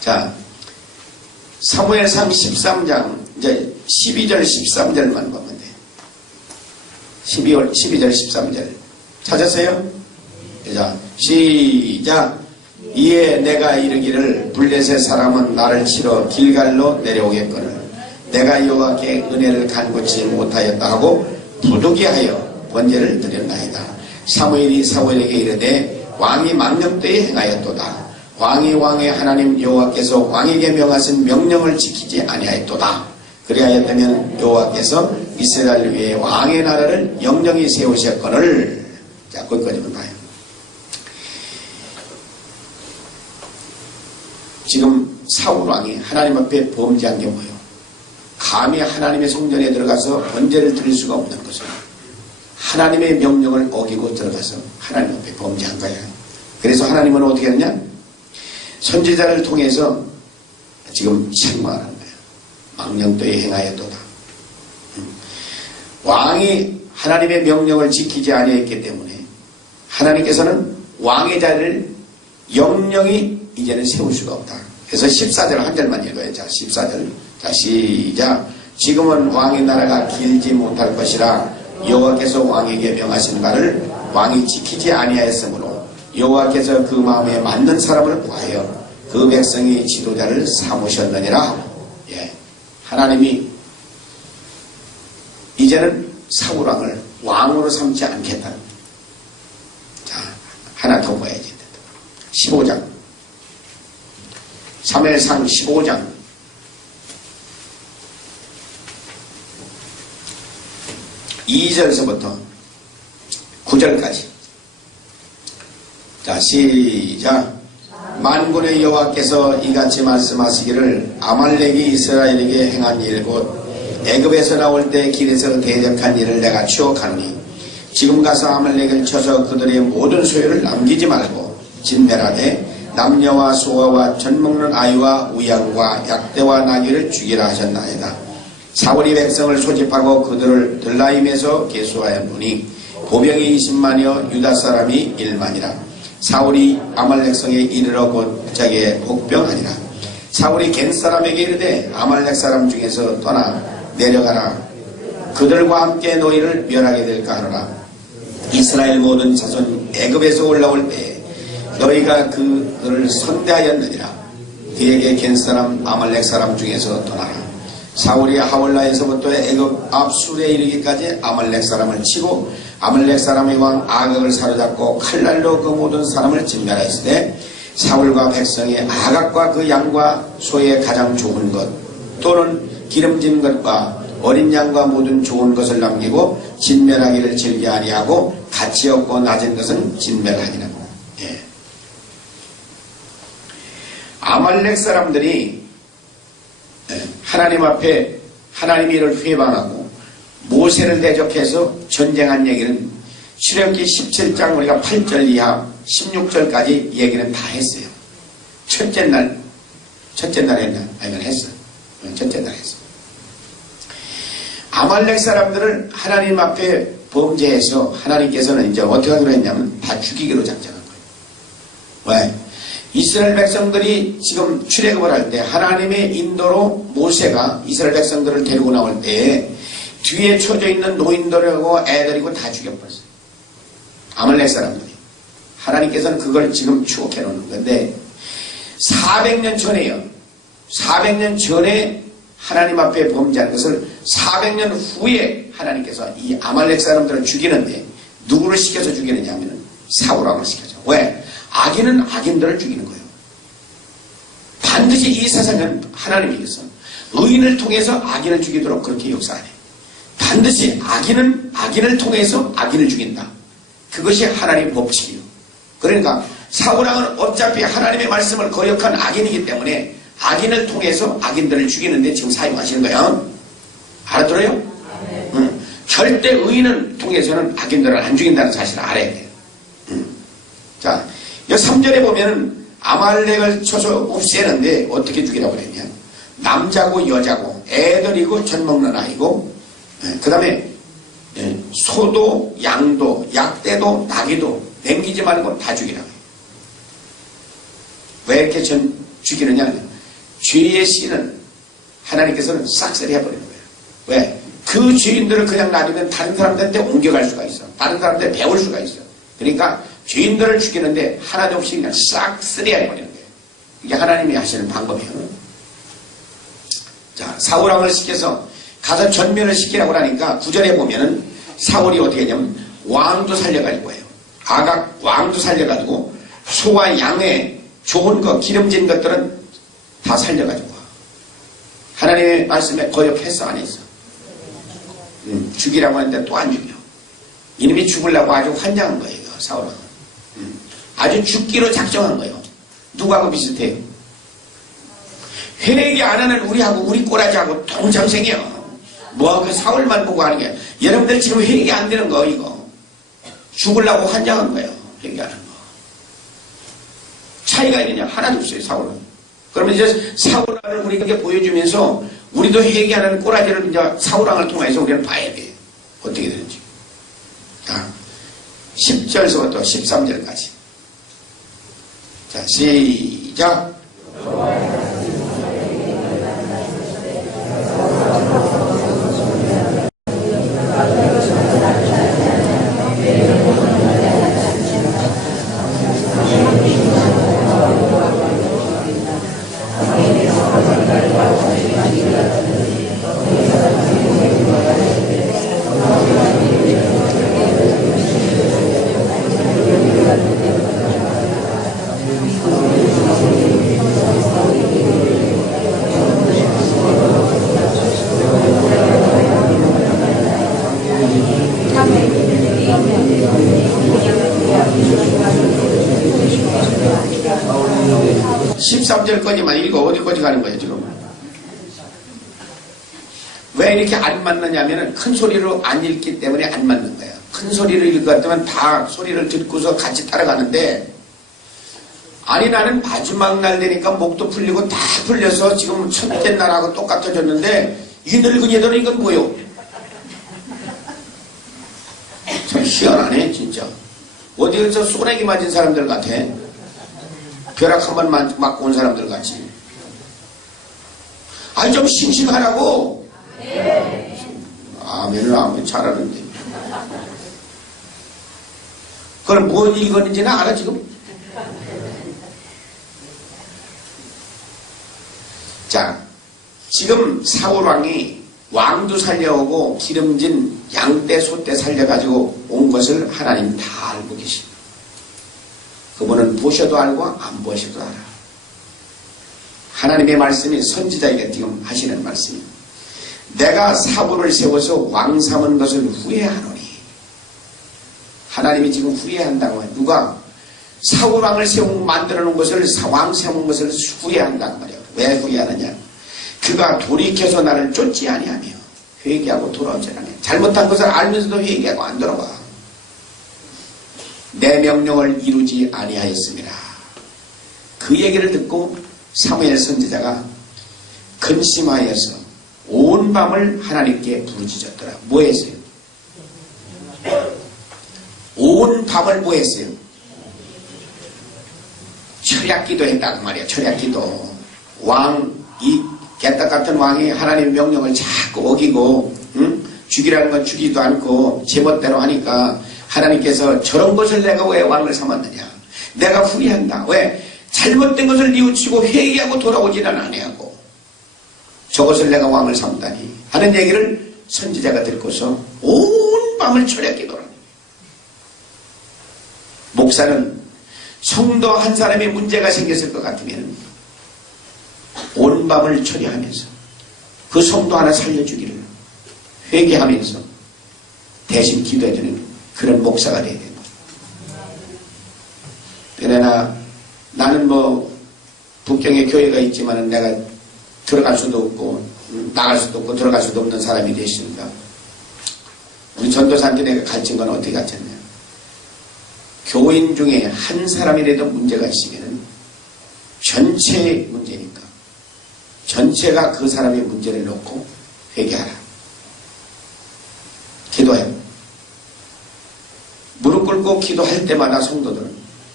자, 사무엘상 13장 이제 12절 13절만 보면 돼. 12절 13절 찾았어요? 자, 시작. 이에 내가 이르기를 블레셋 사람은 나를 치러 길갈로 내려오겠거늘 내가 여호와께 은혜를 간구치 못하였다 하고 부득이하여 번제를 드렸나이다. 사무엘이 사무엘에게 이르되 왕이 망령되이 행하였도다. 왕이 왕의 하나님 여호와께서 왕에게 명하신 명령을 지키지 아니하였도다. 그리하였다면 여호와께서 이스라엘 위에 왕의 나라를 영영히 세우셨거늘. 자, 거기까지만 봐요. 지금 사울 왕이 하나님 앞에 범죄한 게 뭐예요? 감히 하나님의 성전에 들어가서 번제를 드릴 수가 없는 것은 하나님의 명령을 어기고 들어가서 하나님 앞에 범죄한 거예요. 그래서 하나님은 어떻게 했냐? 선지자를 통해서 지금 책망하는 거예요. 망령되이 행하였도다. 왕이 하나님의 명령을 지키지 아니했기 때문에 하나님께서는 왕의 자리를 영영히 이제는 세울 수가 없다. 그래서 14절 한 절만 읽어요. 자, 14절. 자, 시작. 지금은 왕의 나라가 길지 못할 것이라 여호와께서 왕에게 명하신 바를 왕이 지키지 아니하였으므로 여호와께서 그 마음에 맞는 사람을 구하여 그 백성이 지도자를 삼으셨느니라. 예, 하나님이 이제는 사울 왕을 왕으로 삼지 않겠다. 자, 하나 더 봐야지. 15장. 사무엘상 15장. 2절서부터 9절까지. 자, 시작. 만군의 여호와께서 이같이 말씀하시기를 아말렉이 이스라엘에게 행한 일 곧 애굽에서 나올 때 길에서 대적한 일을 내가 추억하노니 지금 가서 아말렉을 쳐서 그들의 모든 소유를 남기지 말고 진멸하되 남녀와 소아와 젖먹는 아이와 우양과 약대와 나귀를 죽이라 하셨나이다. 사울이 백성을 소집하고 그들을 들라임에서 계수하였노니 보병이 20만여 유다 사람이 1만이라. 사울이 아말렉 성에 이르러 곧자기에 복병하니라. 사울이 겐 사람에게 이르되 아말렉 사람 중에서 떠나 내려가라. 그들과 함께 너희를 멸하게 될까 하노라. 이스라엘 모든 자손 애굽에서 올라올 때에 너희가 그들을 선대하였느니라. 그에게 겐 사람 아말렉 사람 중에서 떠나라. 사울이 하월라에서부터 애굽 앞술에 이르기까지 아말렉 사람을 치고 아말렉 사람의 왕 아각을 사로잡고 칼날로 그 모든 사람을 진멸하였을 때 사울과 백성이 아각과 그 양과 소의 가장 좋은 것 또는 기름진 것과 어린 양과 모든 좋은 것을 남기고 진멸하기를 즐겨 아니하고 가치 없고 낮은 것은 진멸하니라. 예. 아말렉 사람들이 하나님 앞에 하나님이 이를 회방하고 모세를 대적해서 전쟁한 얘기는 출애굽기 17장 우리가 8절 이하 16절까지 얘기는 다 했어요. 첫째 날 했나? 아니면 했어. 첫째 날 했어. 아말렉 사람들을 하나님 앞에 범죄해서 하나님께서는 이제 어떻게 하기로 했냐면 다 죽이기로 작정한 거예요. 왜? 이스라엘 백성들이 지금 출애굽을 할 때 하나님의 인도로 모세가 이스라엘 백성들을 데리고 나올 때에 뒤에 쳐져 있는 노인들하고 애들이고 다 죽여버렸어요. 아말렉 사람들이. 하나님께서는 그걸 지금 추억해 놓는 건데 400년 전에요. 400년 전에 하나님 앞에 범죄한 것을 400년 후에 하나님께서 이 아말렉 사람들을 죽이는데 누구를 시켜서 죽이느냐 하면 사울왕을 시켜줘. 왜? 악인은 악인들을 죽이는 거예요. 반드시 이 세상은 하나님께서 의인을 통해서 악인을 죽이도록 그렇게 역사하네. 반드시 악인은 악인을 통해서 악인을 죽인다. 그것이 하나님의 법칙이에요. 그러니까 사울왕은 어차피 하나님의 말씀을 거역한 악인이기 때문에 악인을 통해서 악인들을 죽이는데 지금 사용하시는 거예요. 알아들어요? 응. 절대 의인을 통해서는 악인들을 안 죽인다는 사실을 알아야 돼요. 자, 이 3절에 보면은 아말렉을 쳐서 없애는데 어떻게 죽이라고 그랬냐? 남자고 여자고 애들이고 젖 먹는 아이고 그 다음에 소도 양도 약대도 나귀도 남기지 말고 다 죽이라고 해요. 왜 이렇게 죽이느냐? 죄의 씨는 하나님께서는 싹쓸이 해버리는 거예요. 왜? 그 죄인들을 그냥 놔두면 다른 사람들한테 옮겨갈 수가 있어. 다른 사람들한테 배울 수가 있어. 그러니까 죄인들을 죽이는데 하나도 없이 그냥 싹쓸이 해버리는 거예요. 이게 하나님이 하시는 방법이에요. 자, 사울왕을 시켜서 가서 전면을 시키라고 하니까 9절에 보면은 사울이 어떻게 했냐면 왕도 살려가지고 해요. 아각 왕도 살려가지고 소와 양의 좋은 것, 기름진 것들은 다 살려가지고 와. 하나님의 말씀에 거역했어, 안 했어? 죽이라고 하는데 또 안 죽여. 이놈이 죽으려고 아주 환장한 거예요, 사울은. 아주 죽기로 작정한 거예요. 누구하고 비슷해요? 회개 안 하는 우리하고 우리 꼬라지하고 동정생이에요. 뭐하고 사울만 보고 하는 게. 여러분들 지금 회개 안 되는 거, 이거. 죽으려고 환장한 거예요, 회개하는 거. 차이가 있느냐? 하나도 없어요, 사울은. 그러면 이제 사울왕을 우리에게 보여주면서 우리도 회개하는 꼬라지를 이제 사울왕을 통해서 우리는 봐야 돼. 어떻게 되는지. 자, 10절서부터 13절까지. 자, 시작. 13절까지만 읽어. 어디까지 가는 거예요, 지금? 왜 이렇게 안 맞느냐면 큰 소리로 안 읽기 때문에 안 맞는 거예요. 큰 소리로 읽었다면 다 소리를 듣고서 같이 따라가는데, 아니 나는 마지막 날 되니까 목도 풀리고 다 풀려서 지금 첫째 날하고 똑같아졌는데 이 늙은이들은 이건 뭐요? 참 희한하네 진짜. 어디에서 쏘내기 맞은 사람들 같아. 벼락 한 번 맞고 온 사람들 같이. 아니 좀 싱싱하라고. 아멘을 아멘 잘하는데. 그걸 뭘 읽었는지는 알아 지금? 자, 지금 사울왕이 왕도 살려오고 기름진 양떼 소떼 살려가지고 온 것을 하나님 다 알고 계십니다. 그분은 보셔도 알고 안 보셔도 알아. 하나님의 말씀이 선지자에게 지금 하시는 말씀입니다. 내가 사울을 세워서 왕 삼은 것을 후회하노니. 하나님이 지금 후회한다고 해요. 누가? 사울왕을 세우고 만들어 놓은 것을 왕 세운 것을 후회한다고 말이에요. 왜 후회하느냐? 그가 돌이켜서 나를 쫓지 아니하며 회개하고 돌아오지 않으며 잘못한 것을 알면서도 회개하고 안 돌아와. 내 명령을 이루지 아니하였습니다. 그 얘기를 듣고 사무엘 선지자가 근심하여서 온 밤을 하나님께 부르짖었더라. 뭐 했어요? 온 밤을 뭐 했어요? 철야기도 했다고 말이야. 철야기도. 이 개떡 같은 왕이 하나님의 명령을 자꾸 어기고 죽이라는 건 죽이지도 않고 제멋대로 하니까 하나님께서 저런 것을 내가 왜 왕을 삼았느냐. 내가 후회한다. 왜? 잘못된 것을 뉘우치고 회개하고 돌아오지는 아니하고 저것을 내가 왕을 삼다니 하는 얘기를 선지자가 듣고서 온 밤을 철야기도를. 목사는 성도 한 사람의 문제가 생겼을 것 같으면 온 밤을 처리하면서 그 성도 하나 살려주기를 회개하면서 대신 기도해주는 그런 목사가 되어야 된다. 그러나 나는 북경에 교회가 있지만 내가 들어갈 수도 없고 나갈 수도 없고 들어갈 수도 없는 사람이 되시니까 우리 전도사한테 내가 가르친 건 어떻게 가르쳤냐. 교인 중에 한 사람이라도 문제가 있으면 전체의 문제니까 전체가 그 사람의 문제를 놓고 회개하라. 기도해. 무릎 꿇고 기도할 때마다 성도들은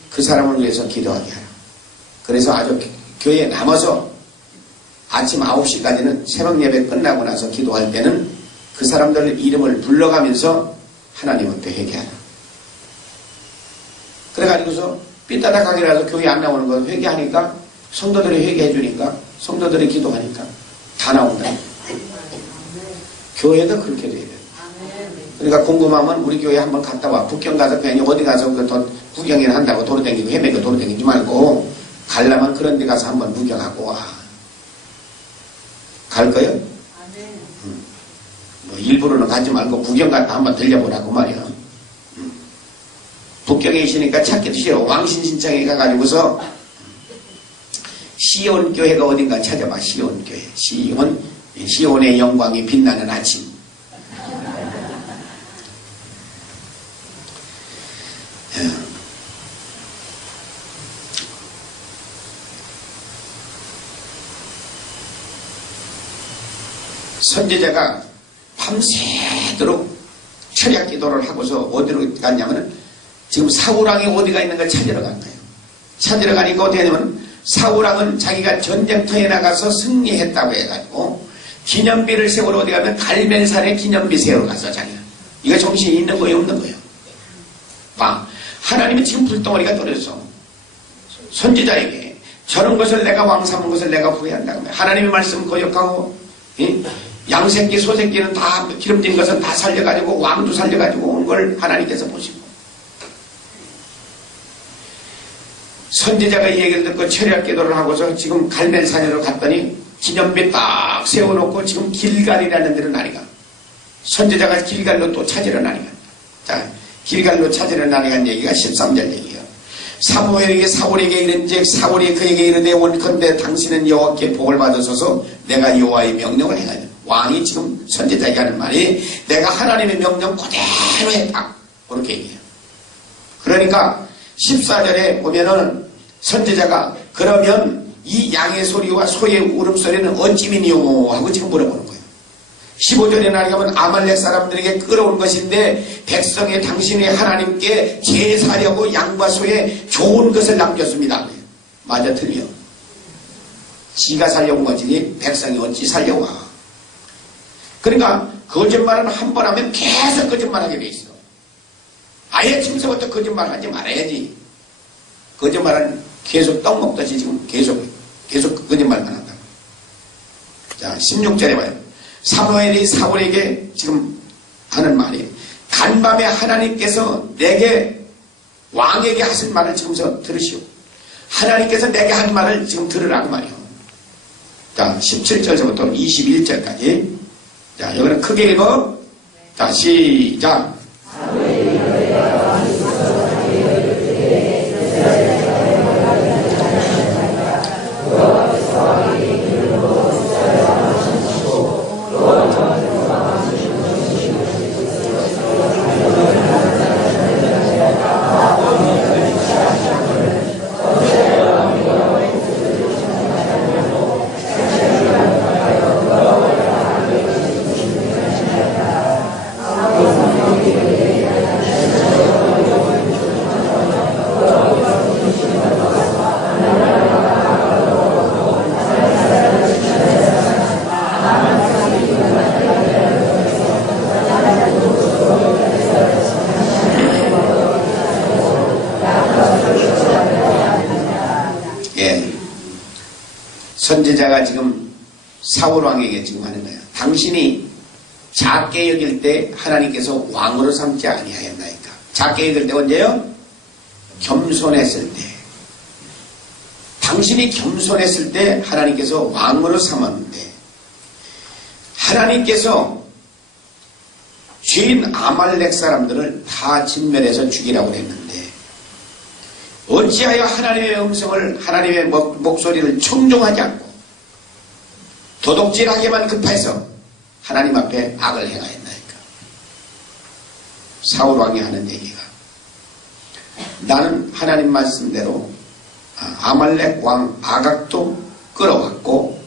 그 사람을 위해서 기도하게 하라. 그래서 아주 교회에 남아서 아침 9시까지는 새벽 예배 끝나고 나서 기도할 때는 그 사람들 이름을 불러가면서 하나님 앞에 회개하라. 그래가지고서 삐따닥하기라도 교회 안 나오는 건 회개하니까 성도들이 회개해주니까 성도들이 기도하니까 다 나온다. 교회도 그렇게 돼야 돼. 그러니까 궁금하면 우리 교회 한번 갔다 와. 북경 가서 괜히 어디 가서 구경이나 한다고 도로다니고 헤매고 도로다니지 말고 가려면 그런 데 가서 한번 구경하고 와. 갈 거요? 일부러는 가지 말고 구경 갔다 한번 들려보라고 말이야. 북경에 있으니까 찾기도 싫어. 왕신신청에 가가지고서 시온교회가 어딘가 찾아봐. 시온교회. 시온의 영광이 빛나는 아침. 선지자가 밤새도록 철야 기도를 하고서 어디로 갔냐면 지금 사울왕이 어디가 있는 걸 찾으러 간 거예요. 찾으러 가니까 어떻게 하냐면 사울왕은 자기가 전쟁터에 나가서 승리했다고 해가지고 기념비를 세우러 어디 가면 갈멜산에 기념비 세우러 가서 자기가 이거 정신이 있는 거예요 없는 거예요? 하나님은 지금 불덩어리가 떨어졌어. 선지자에게 저런 것을 내가 왕 삼은 것을 내가 후회한다고. 하나님의 말씀 거역하고 양새끼 소새끼는 다 기름진 것은 다 살려가지고 왕도 살려가지고 온 걸 하나님께서 보시고 선지자가 이 얘기를 듣고 철야 기도를 하고서 지금 갈멜산으로 갔더니 기념비 딱 세워놓고 지금 길갈이라는 데로 나니가 선지자가 길갈로 또 찾으러 나니가. 자, 길갈로 찾으러 나니간 얘기가 13절 얘기예요. 사무엘에게 사울에게 이른즉 사울이 그에게 이르되 원컨대 당신은 여호와께 복을 받으소서. 내가 여호와의 명령을 행하니. 왕이 지금 선지자에게 하는 말이 내가 하나님의 명령 그대로 했다. 그렇게 얘기해요. 그러니까 14절에 보면은 선지자가 그러면 이 양의 소리와 소의 울음소리는 어찌미니요 하고 지금 물어보는 거예요. 15절에 나가면 아말렉 사람들에게 끌어온 것인데 백성의 당신의 하나님께 제사려고 양과 소에 좋은 것을 남겼습니다. 맞아 틀려. 지가 살려온 거지 백성이 어찌 살려와. 그러니까 거짓말은 한 번 하면 계속 거짓말하게 돼 있어. 아예 지금서부터 거짓말 하지 말아야지. 거짓말은 계속 떡 먹듯이 지금 계속 거짓말만 한다. 자, 16절에 봐요. 사무엘이 사울에게 지금 하는 말이, 간밤에 하나님께서 내게 왕에게 하신 말을 지금서 들으시오. 하나님께서 내게 한 말을 지금 들으라고 말이요. 자, 17절부터 21절까지. 자, 여기는 크게 읽어. 자, 시작. 선지자가 지금 사울 왕에게 지금 하는 거예요. 당신이 작게 여길 때 하나님께서 왕으로 삼지 아니하였나이까. 작게 여길 때 언제요? 겸손했을 때. 당신이 겸손했을 때 하나님께서 왕으로 삼았는데, 하나님께서 죄인 아말렉 사람들을 다 진멸해서 죽이라고 했는데, 어찌하여 하나님의 음성을, 하나님의 목소리를 청종하지 않고 도둑질하게만 급해서 하나님 앞에 악을 행하였나이까. 사울 왕이 하는 얘기가, 나는 하나님 말씀대로 아말렉 왕 아각도 끌어왔고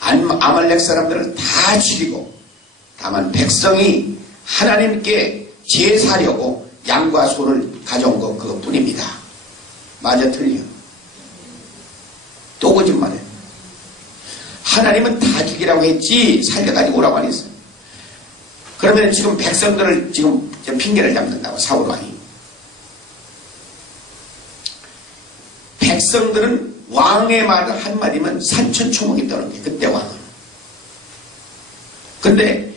아말렉 사람들을 다 죽이고, 다만 백성이 하나님께 제사하려고 양과 소를 가져온 것 그것뿐입니다. 맞아 틀려? 또 거짓말해. 하나님은 다 죽이라고 했지 살려가지고 오라고 안 했어. 그러면 지금 백성들을 지금 핑계를 잡는다고 사울 왕이. 백성들은 왕의 말 한마디면 산천초목이 떠는 게 그때 왕은. 근데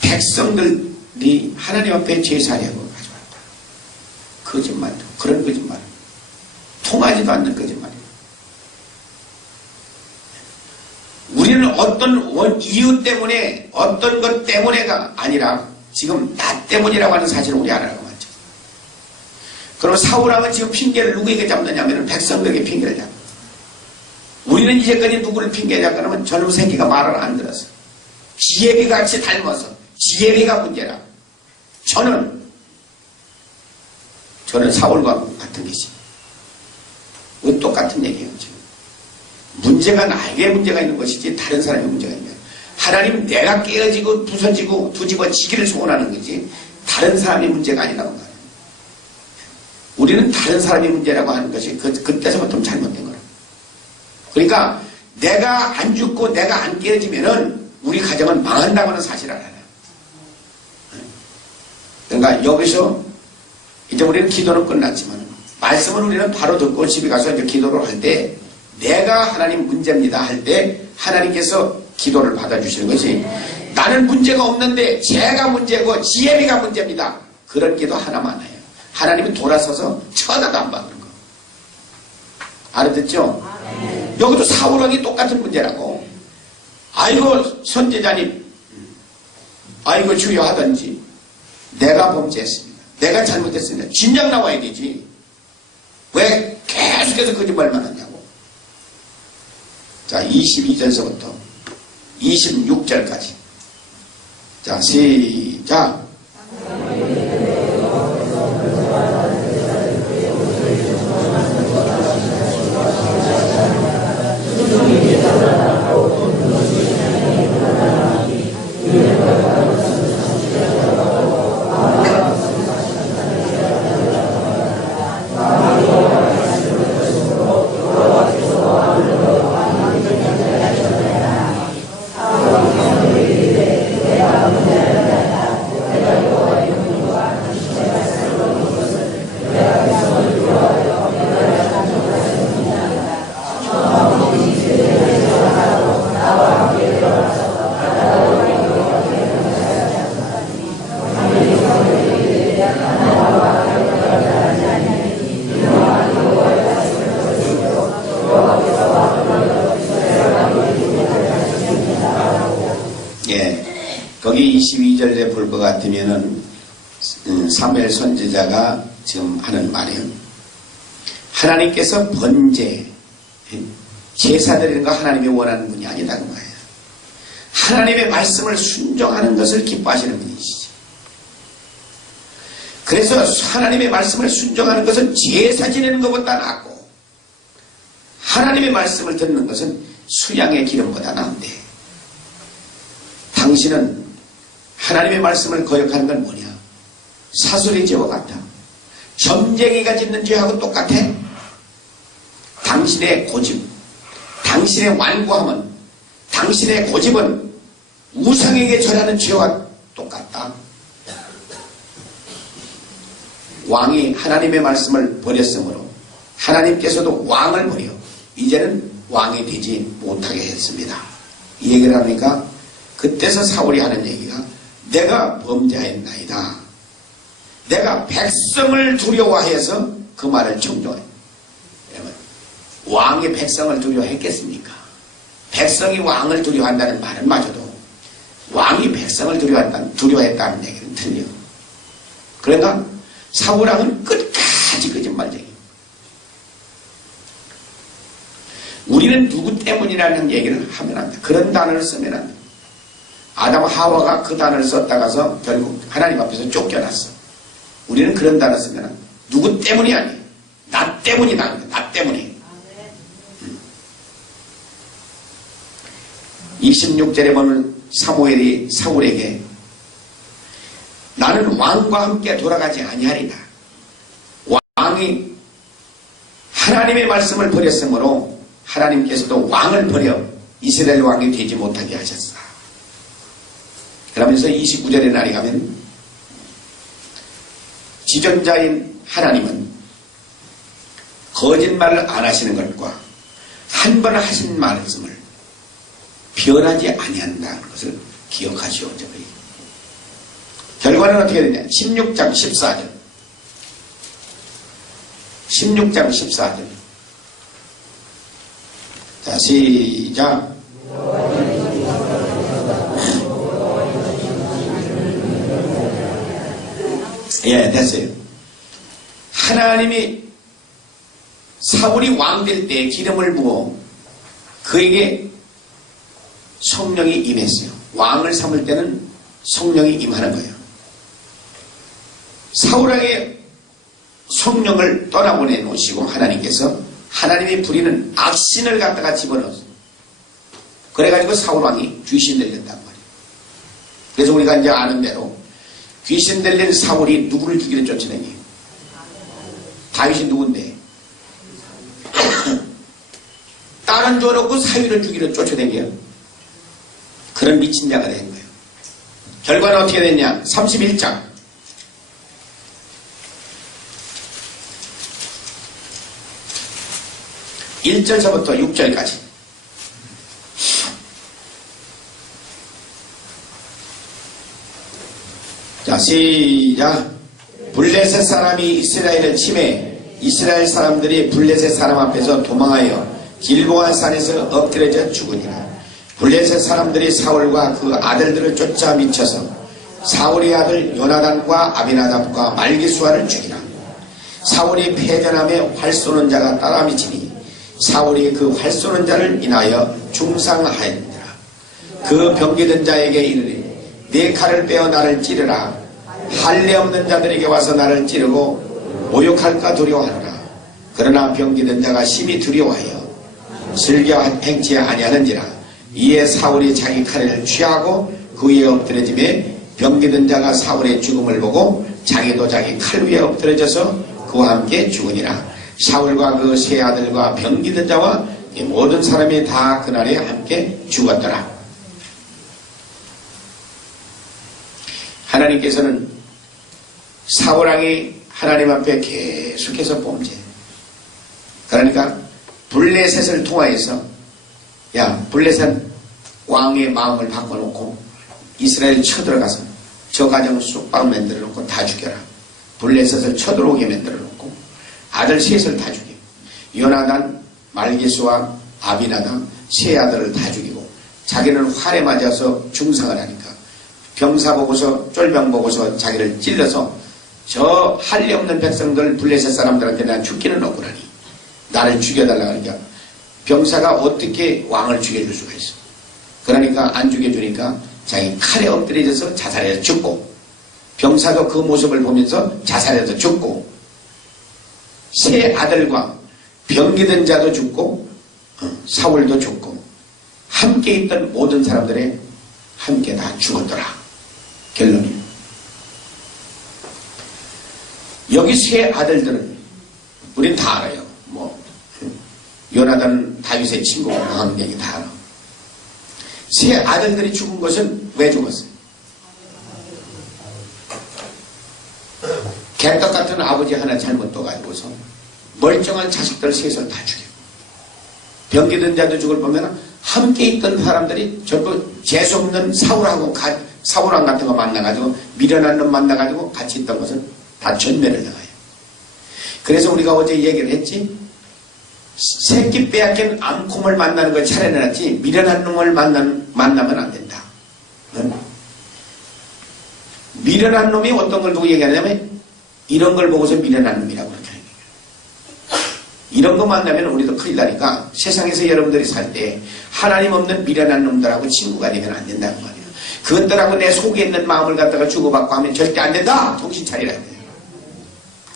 백성들이 하나님 앞에 제사하려고 가져왔다. 거짓말도, 그런 거짓말. 통하지도 않는 거짓말이에요. 우리는 어떤 이유 때문에, 어떤 것 때문에가 아니라 지금 나 때문이라고 하는 사실을 우리 알아라고 말이죠. 그럼 사울왕은 지금 핑계를 누구에게 잡느냐면 백성들에게 핑계를 잡는. 우리는 이제까지 누구를 핑계 잡고 하면 저놈 새끼가 말을 안 들어서 지혜비 같이 닮아서 지혜비가 문제라. 저는 사울과 같은 것이. 똑같은 얘기예요. 지금. 문제가 나에게 문제가 있는 것이지 다른 사람의 문제가 있는 거예요. 하나님 내가 깨어지고 부서지고 뒤집어지기를 소원하는 거지 다른 사람의 문제가 아니라고 말해요. 우리는 다른 사람의 문제라고 하는 것이 그때서부터 잘못된 거라. 그러니까 내가 안 죽고 내가 안 깨어지면은 우리 가정은 망한다고 하는 사실을 알아요. 그러니까 여기서 이제 우리는 기도는 끝났지만 말씀을 우리는 바로 듣고 집에 가서 이제 기도를 할 때 내가 하나님 문제입니다 할 때 하나님께서 기도를 받아주시는 것이, 나는 문제가 없는데 제가 문제고 지혜비가 문제입니다. 그런 기도 하나만 해요. 하나님은 돌아서서 쳐다도 안 받는 거. 알아듣죠? 여기도 사울왕이 똑같은 문제라고. 아이고 선지자님, 아이고 주여 하든지, 내가 범죄했습니다. 내가 잘못했습니다. 진작 나와야 되지. 왜 계속해서 거짓말만 하냐고. 자, 22절서부터 26절까지. 자, 시작. 여기 22절에 볼 것 같으면은 사무엘 선지자가 지금 하는 말이에요. 하나님께서 번제, 제사 드리는 거 하나님이 원하는 분이 아니다는 거예요. 하나님의 말씀을 순종하는 것을 기뻐하시는 분이시죠. 그래서 하나님의 말씀을 순종하는 것은 제사 지내는 것보다 낫고 하나님의 말씀을 듣는 것은 수양의 기름보다 나은데 당신은 하나님의 말씀을 거역하는 건 뭐냐? 사술의 죄와 같다. 점쟁이가 짓는 죄하고 똑같아. 당신의 고집, 당신의 완고함은, 당신의 고집은 우상에게 절하는 죄와 똑같다. 왕이 하나님의 말씀을 버렸으므로 하나님께서도 왕을 버려 이제는 왕이 되지 못하게 했습니다. 이 얘기를 하니까 그때서 사울이 하는 얘기가 내가 범죄하였나이다. 내가 백성을 두려워해서 그 말을 청조해. 왕이 백성을 두려워했겠습니까? 백성이 왕을 두려워한다는 말은 마저도 왕이 백성을 두려워했다는 얘기는 틀려. 그러나 사울왕은 끝까지 거짓말쟁이. 우리는 누구 때문이라는 얘기를 하면 안 돼. 그런 단어를 쓰면 안 돼. 아담 하와가 그 단어를 썼다가서 결국 하나님 앞에서 쫓겨났어. 우리는 그런 단어 쓰면 안 돼. 누구 때문이 아니에요. 나 때문이다. 나 때문에. 26절에 보면 사무엘이 사울에게 나는 왕과 함께 돌아가지 아니하리다. 왕이 하나님의 말씀을 버렸으므로 하나님께서도 왕을 버려 이스라엘 왕이 되지 못하게 하셨다. 그러면서 29절에 날이 가면 지존자인 하나님은 거짓말을 안 하시는 것과 한 번 하신 말씀을 변하지 아니한다는 것을 기억하시오. 결과는 어떻게 되냐? 16장 14절. 16장 14절. 자, 시작. 예, 됐어요. 하나님이 사울이 왕 될 때 기름을 부어 그에게 성령이 임했어요. 왕을 삼을 때는 성령이 임하는 거예요. 사울왕의 성령을 떠나보내 놓으시고 하나님께서 하나님이 부리는 악신을 갖다가 집어넣었어요. 그래가지고 사울왕이 귀신 들렸단 말이에요. 그래서 우리가 이제 아는 대로 귀신 들린 사울이 누구를 죽이려 쫓아다녀요? 다윗이 누군데? 딸은 줘놓고 사위를 죽이려 쫓아다녀요. 그런 미친 자가 된 거예요. 결과는 어떻게 됐냐? 31장. 1절서부터 6절까지. 자, 시작. 블레셋 사람이 이스라엘을 침해 이스라엘 사람들이 블레셋 사람 앞에서 도망하여 길보아 산에서 엎드려져 죽으니라. 블레셋 사람들이 사울과 그 아들들을 쫓아 미쳐서 사울의 아들 요나단과 아비나답과 말기수아를 죽이라. 사울이 패전함에 활 쏘는 자가 따라 미치니 사울이 그 활 쏘는 자를 인하여 중상하였느니라. 그 병기든 자에게 이르되 네 칼을 빼어 나를 찌르라. 할례 없는 자들에게 와서 나를 찌르고 모욕할까 두려워하노라. 그러나 병기든 자가 심히 두려워하여 즐겨 행치 아니하는지라. 이에 사울이 자기 칼을 취하고 그 위에 엎드려지매 병기든 자가 사울의 죽음을 보고 자기도 자기 칼 위에 엎드려져서 그와 함께 죽으니라. 사울과 그 세 아들과 병기든 자와 모든 사람이 다 그날에 함께 죽었더라. 하나님께서는 사울왕이 하나님 앞에 계속해서 범죄. 그러니까 블레셋을 통하여서 야, 블레셋 왕의 마음을 바꿔놓고 이스라엘 쳐들어가서 저 가정을 쑥박 만들어놓고 다 죽여라. 블레셋을 쳐들어오게 만들어놓고 아들 셋을 다 죽여. 요나단, 말기수와 아비나답 세 아들을 다 죽이고 자기는 활에 맞아서 중상을 하니까 병사 보고서 쫄병 보고서 자기를 찔러서 저 할례 없는 백성들 블레셋 사람들한테 난 죽기는 억울하니 나를 죽여달라 하니까 병사가 어떻게 왕을 죽여줄 수가 있어. 그러니까 안 죽여주니까 자기 칼에 엎드려져서 자살해서 죽고 병사도 그 모습을 보면서 자살해서 죽고 세 아들과 병기든 자도 죽고 사울도 죽고 함께 있던 모든 사람들이 함께 다 죽었더라. 결론이에요. 여기 세 아들들은 우린 다 알아요. 요나단 다윗의 친구가 나온 얘기 다 알아. 세 아들들이 죽은 것은 왜 죽었어요? 개떡 같은 아버지 하나 잘못 떠가지고서 멀쩡한 자식들 셋을 다 죽여. 병기든 자도 죽을 보면 함께 있던 사람들이 전부 재수없는 사울왕 같은 거 만나가지고 미련한 놈 만나가지고 같이 있던 것은 다 전멸을 당해요. 그래서 우리가 어제 얘기를 했지. 새끼 빼앗긴 암콤을 만나는 걸 차려내놨지 미련한 놈을 만나면 안 된다. 미련한 놈이 어떤 걸 보고 얘기하냐면 이런 걸 보고서 미련한 놈이라고 그렇게 하는 거예요. 이런 거 만나면 우리도 큰일 나니까 세상에서 여러분들이 살 때 하나님 없는 미련한 놈들하고 친구가 되면 안 된다는 말이에요. 그것들하고 내 속에 있는 마음을 갖다가 주고받고 하면 절대 안 된다. 정신 차리라 해요.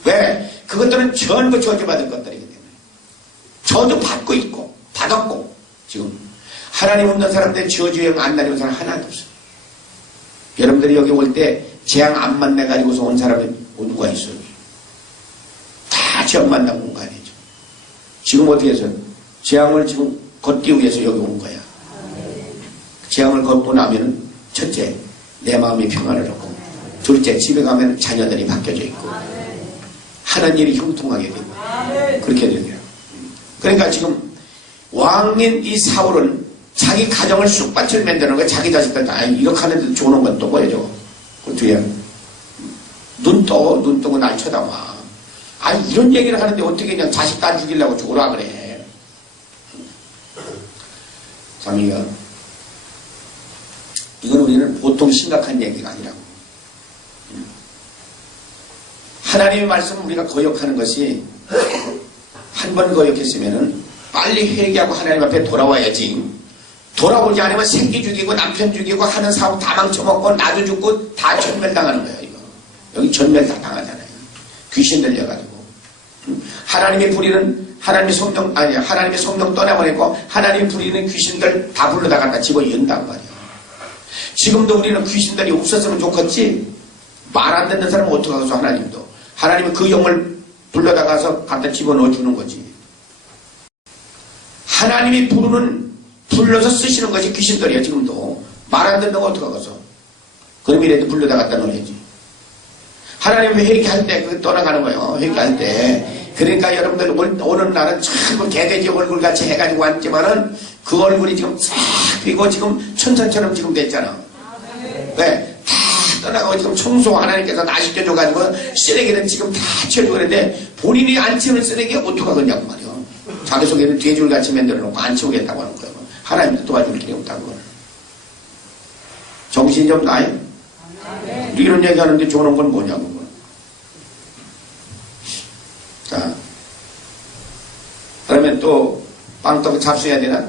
왜? 그것들은 전부 저주받을 것들이기 때문에. 저도 받고 있고 받았고 지금 하나님 없는 사람들 저주형 안 다니는 사람 하나도 없어요. 여러분들이 여기 올 때 재앙 안 만나가지고서 온 사람이 누가 있어요? 다 재앙 만나고 온 거 아니죠. 지금 어떻게 해서 재앙을 지금 걷기 위해서 여기 온 거야. 재앙을 걷고 나면은 첫째 내 마음이 평안을 얻고 둘째 집에 가면 자녀들이 바뀌어져 있고 하는 일이 형통하게 되고 그렇게 되고요. 그러니까 지금 왕인 이 사울은 자기 가정을 쑥밭을 만드는 거야. 자기 자식들 다 이렇게 하는데도 좋은 건 또 뭐야 저거. 그 뒤에 눈 뜨고 날 쳐다봐. 이런 얘기를 하는데 어떻게 그냥 자식 다 죽이려고 죽으라 그래. 참 이건 우리는 보통 심각한 얘기가 아니라고. 하나님의 말씀 우리가 거역하는 것이 한 번 거역했으면은 빨리 회개하고 하나님 앞에 돌아와야지. 돌아오지 않으면 새끼 죽이고 남편 죽이고 하는 사업 다 망쳐먹고 나도 죽고 다 전멸당하는 거예요. 이거 여기 전멸 다 당하잖아요. 귀신 들려가지고 하나님이 부리는 하나님의 성령 떠나보내고 하나님이 부리는 귀신들 다 불러다 갖다 집어연단 말이에요. 지금도 우리는 귀신들이 없었으면 좋겠지. 말 안 듣는 사람은 어떡하겠어. 하나님은 그 영을 불러다가서 갖다 집어넣어 주는 거지. 하나님이 불러서 쓰시는 것이 귀신들이야. 지금도 말 안 듣는 거 어떡하겠어. 그럼 이래도 불러다 갖다 넣어야지. 하나님이 회개할 때 그 떠나가는 거예요. 회개할 때. 그러니까 여러분들 오는 날은 참 개돼지 얼굴같이 해가지고 왔지만은 그 얼굴이 지금 싹 피고 지금 천사처럼 지금 됐잖아. 왜? 다 떠나가고 지금 청소 하나님께서 나 시켜줘가지고 쓰레기는 지금 다 치워주고 그랬는데 본인이 안 치우는 쓰레기 어떡하겠냐고 말이야. 자기 속에는 돼지울같이 만들어놓고 안 치우겠다고 하는 거예요. 하나님도 도와줄 길이 없다고. 정신이 좀 나요? 이런 얘기하는데 좋은 건 뭐냐고. 자, 그러면 또 빵떡 잡수해야 되나?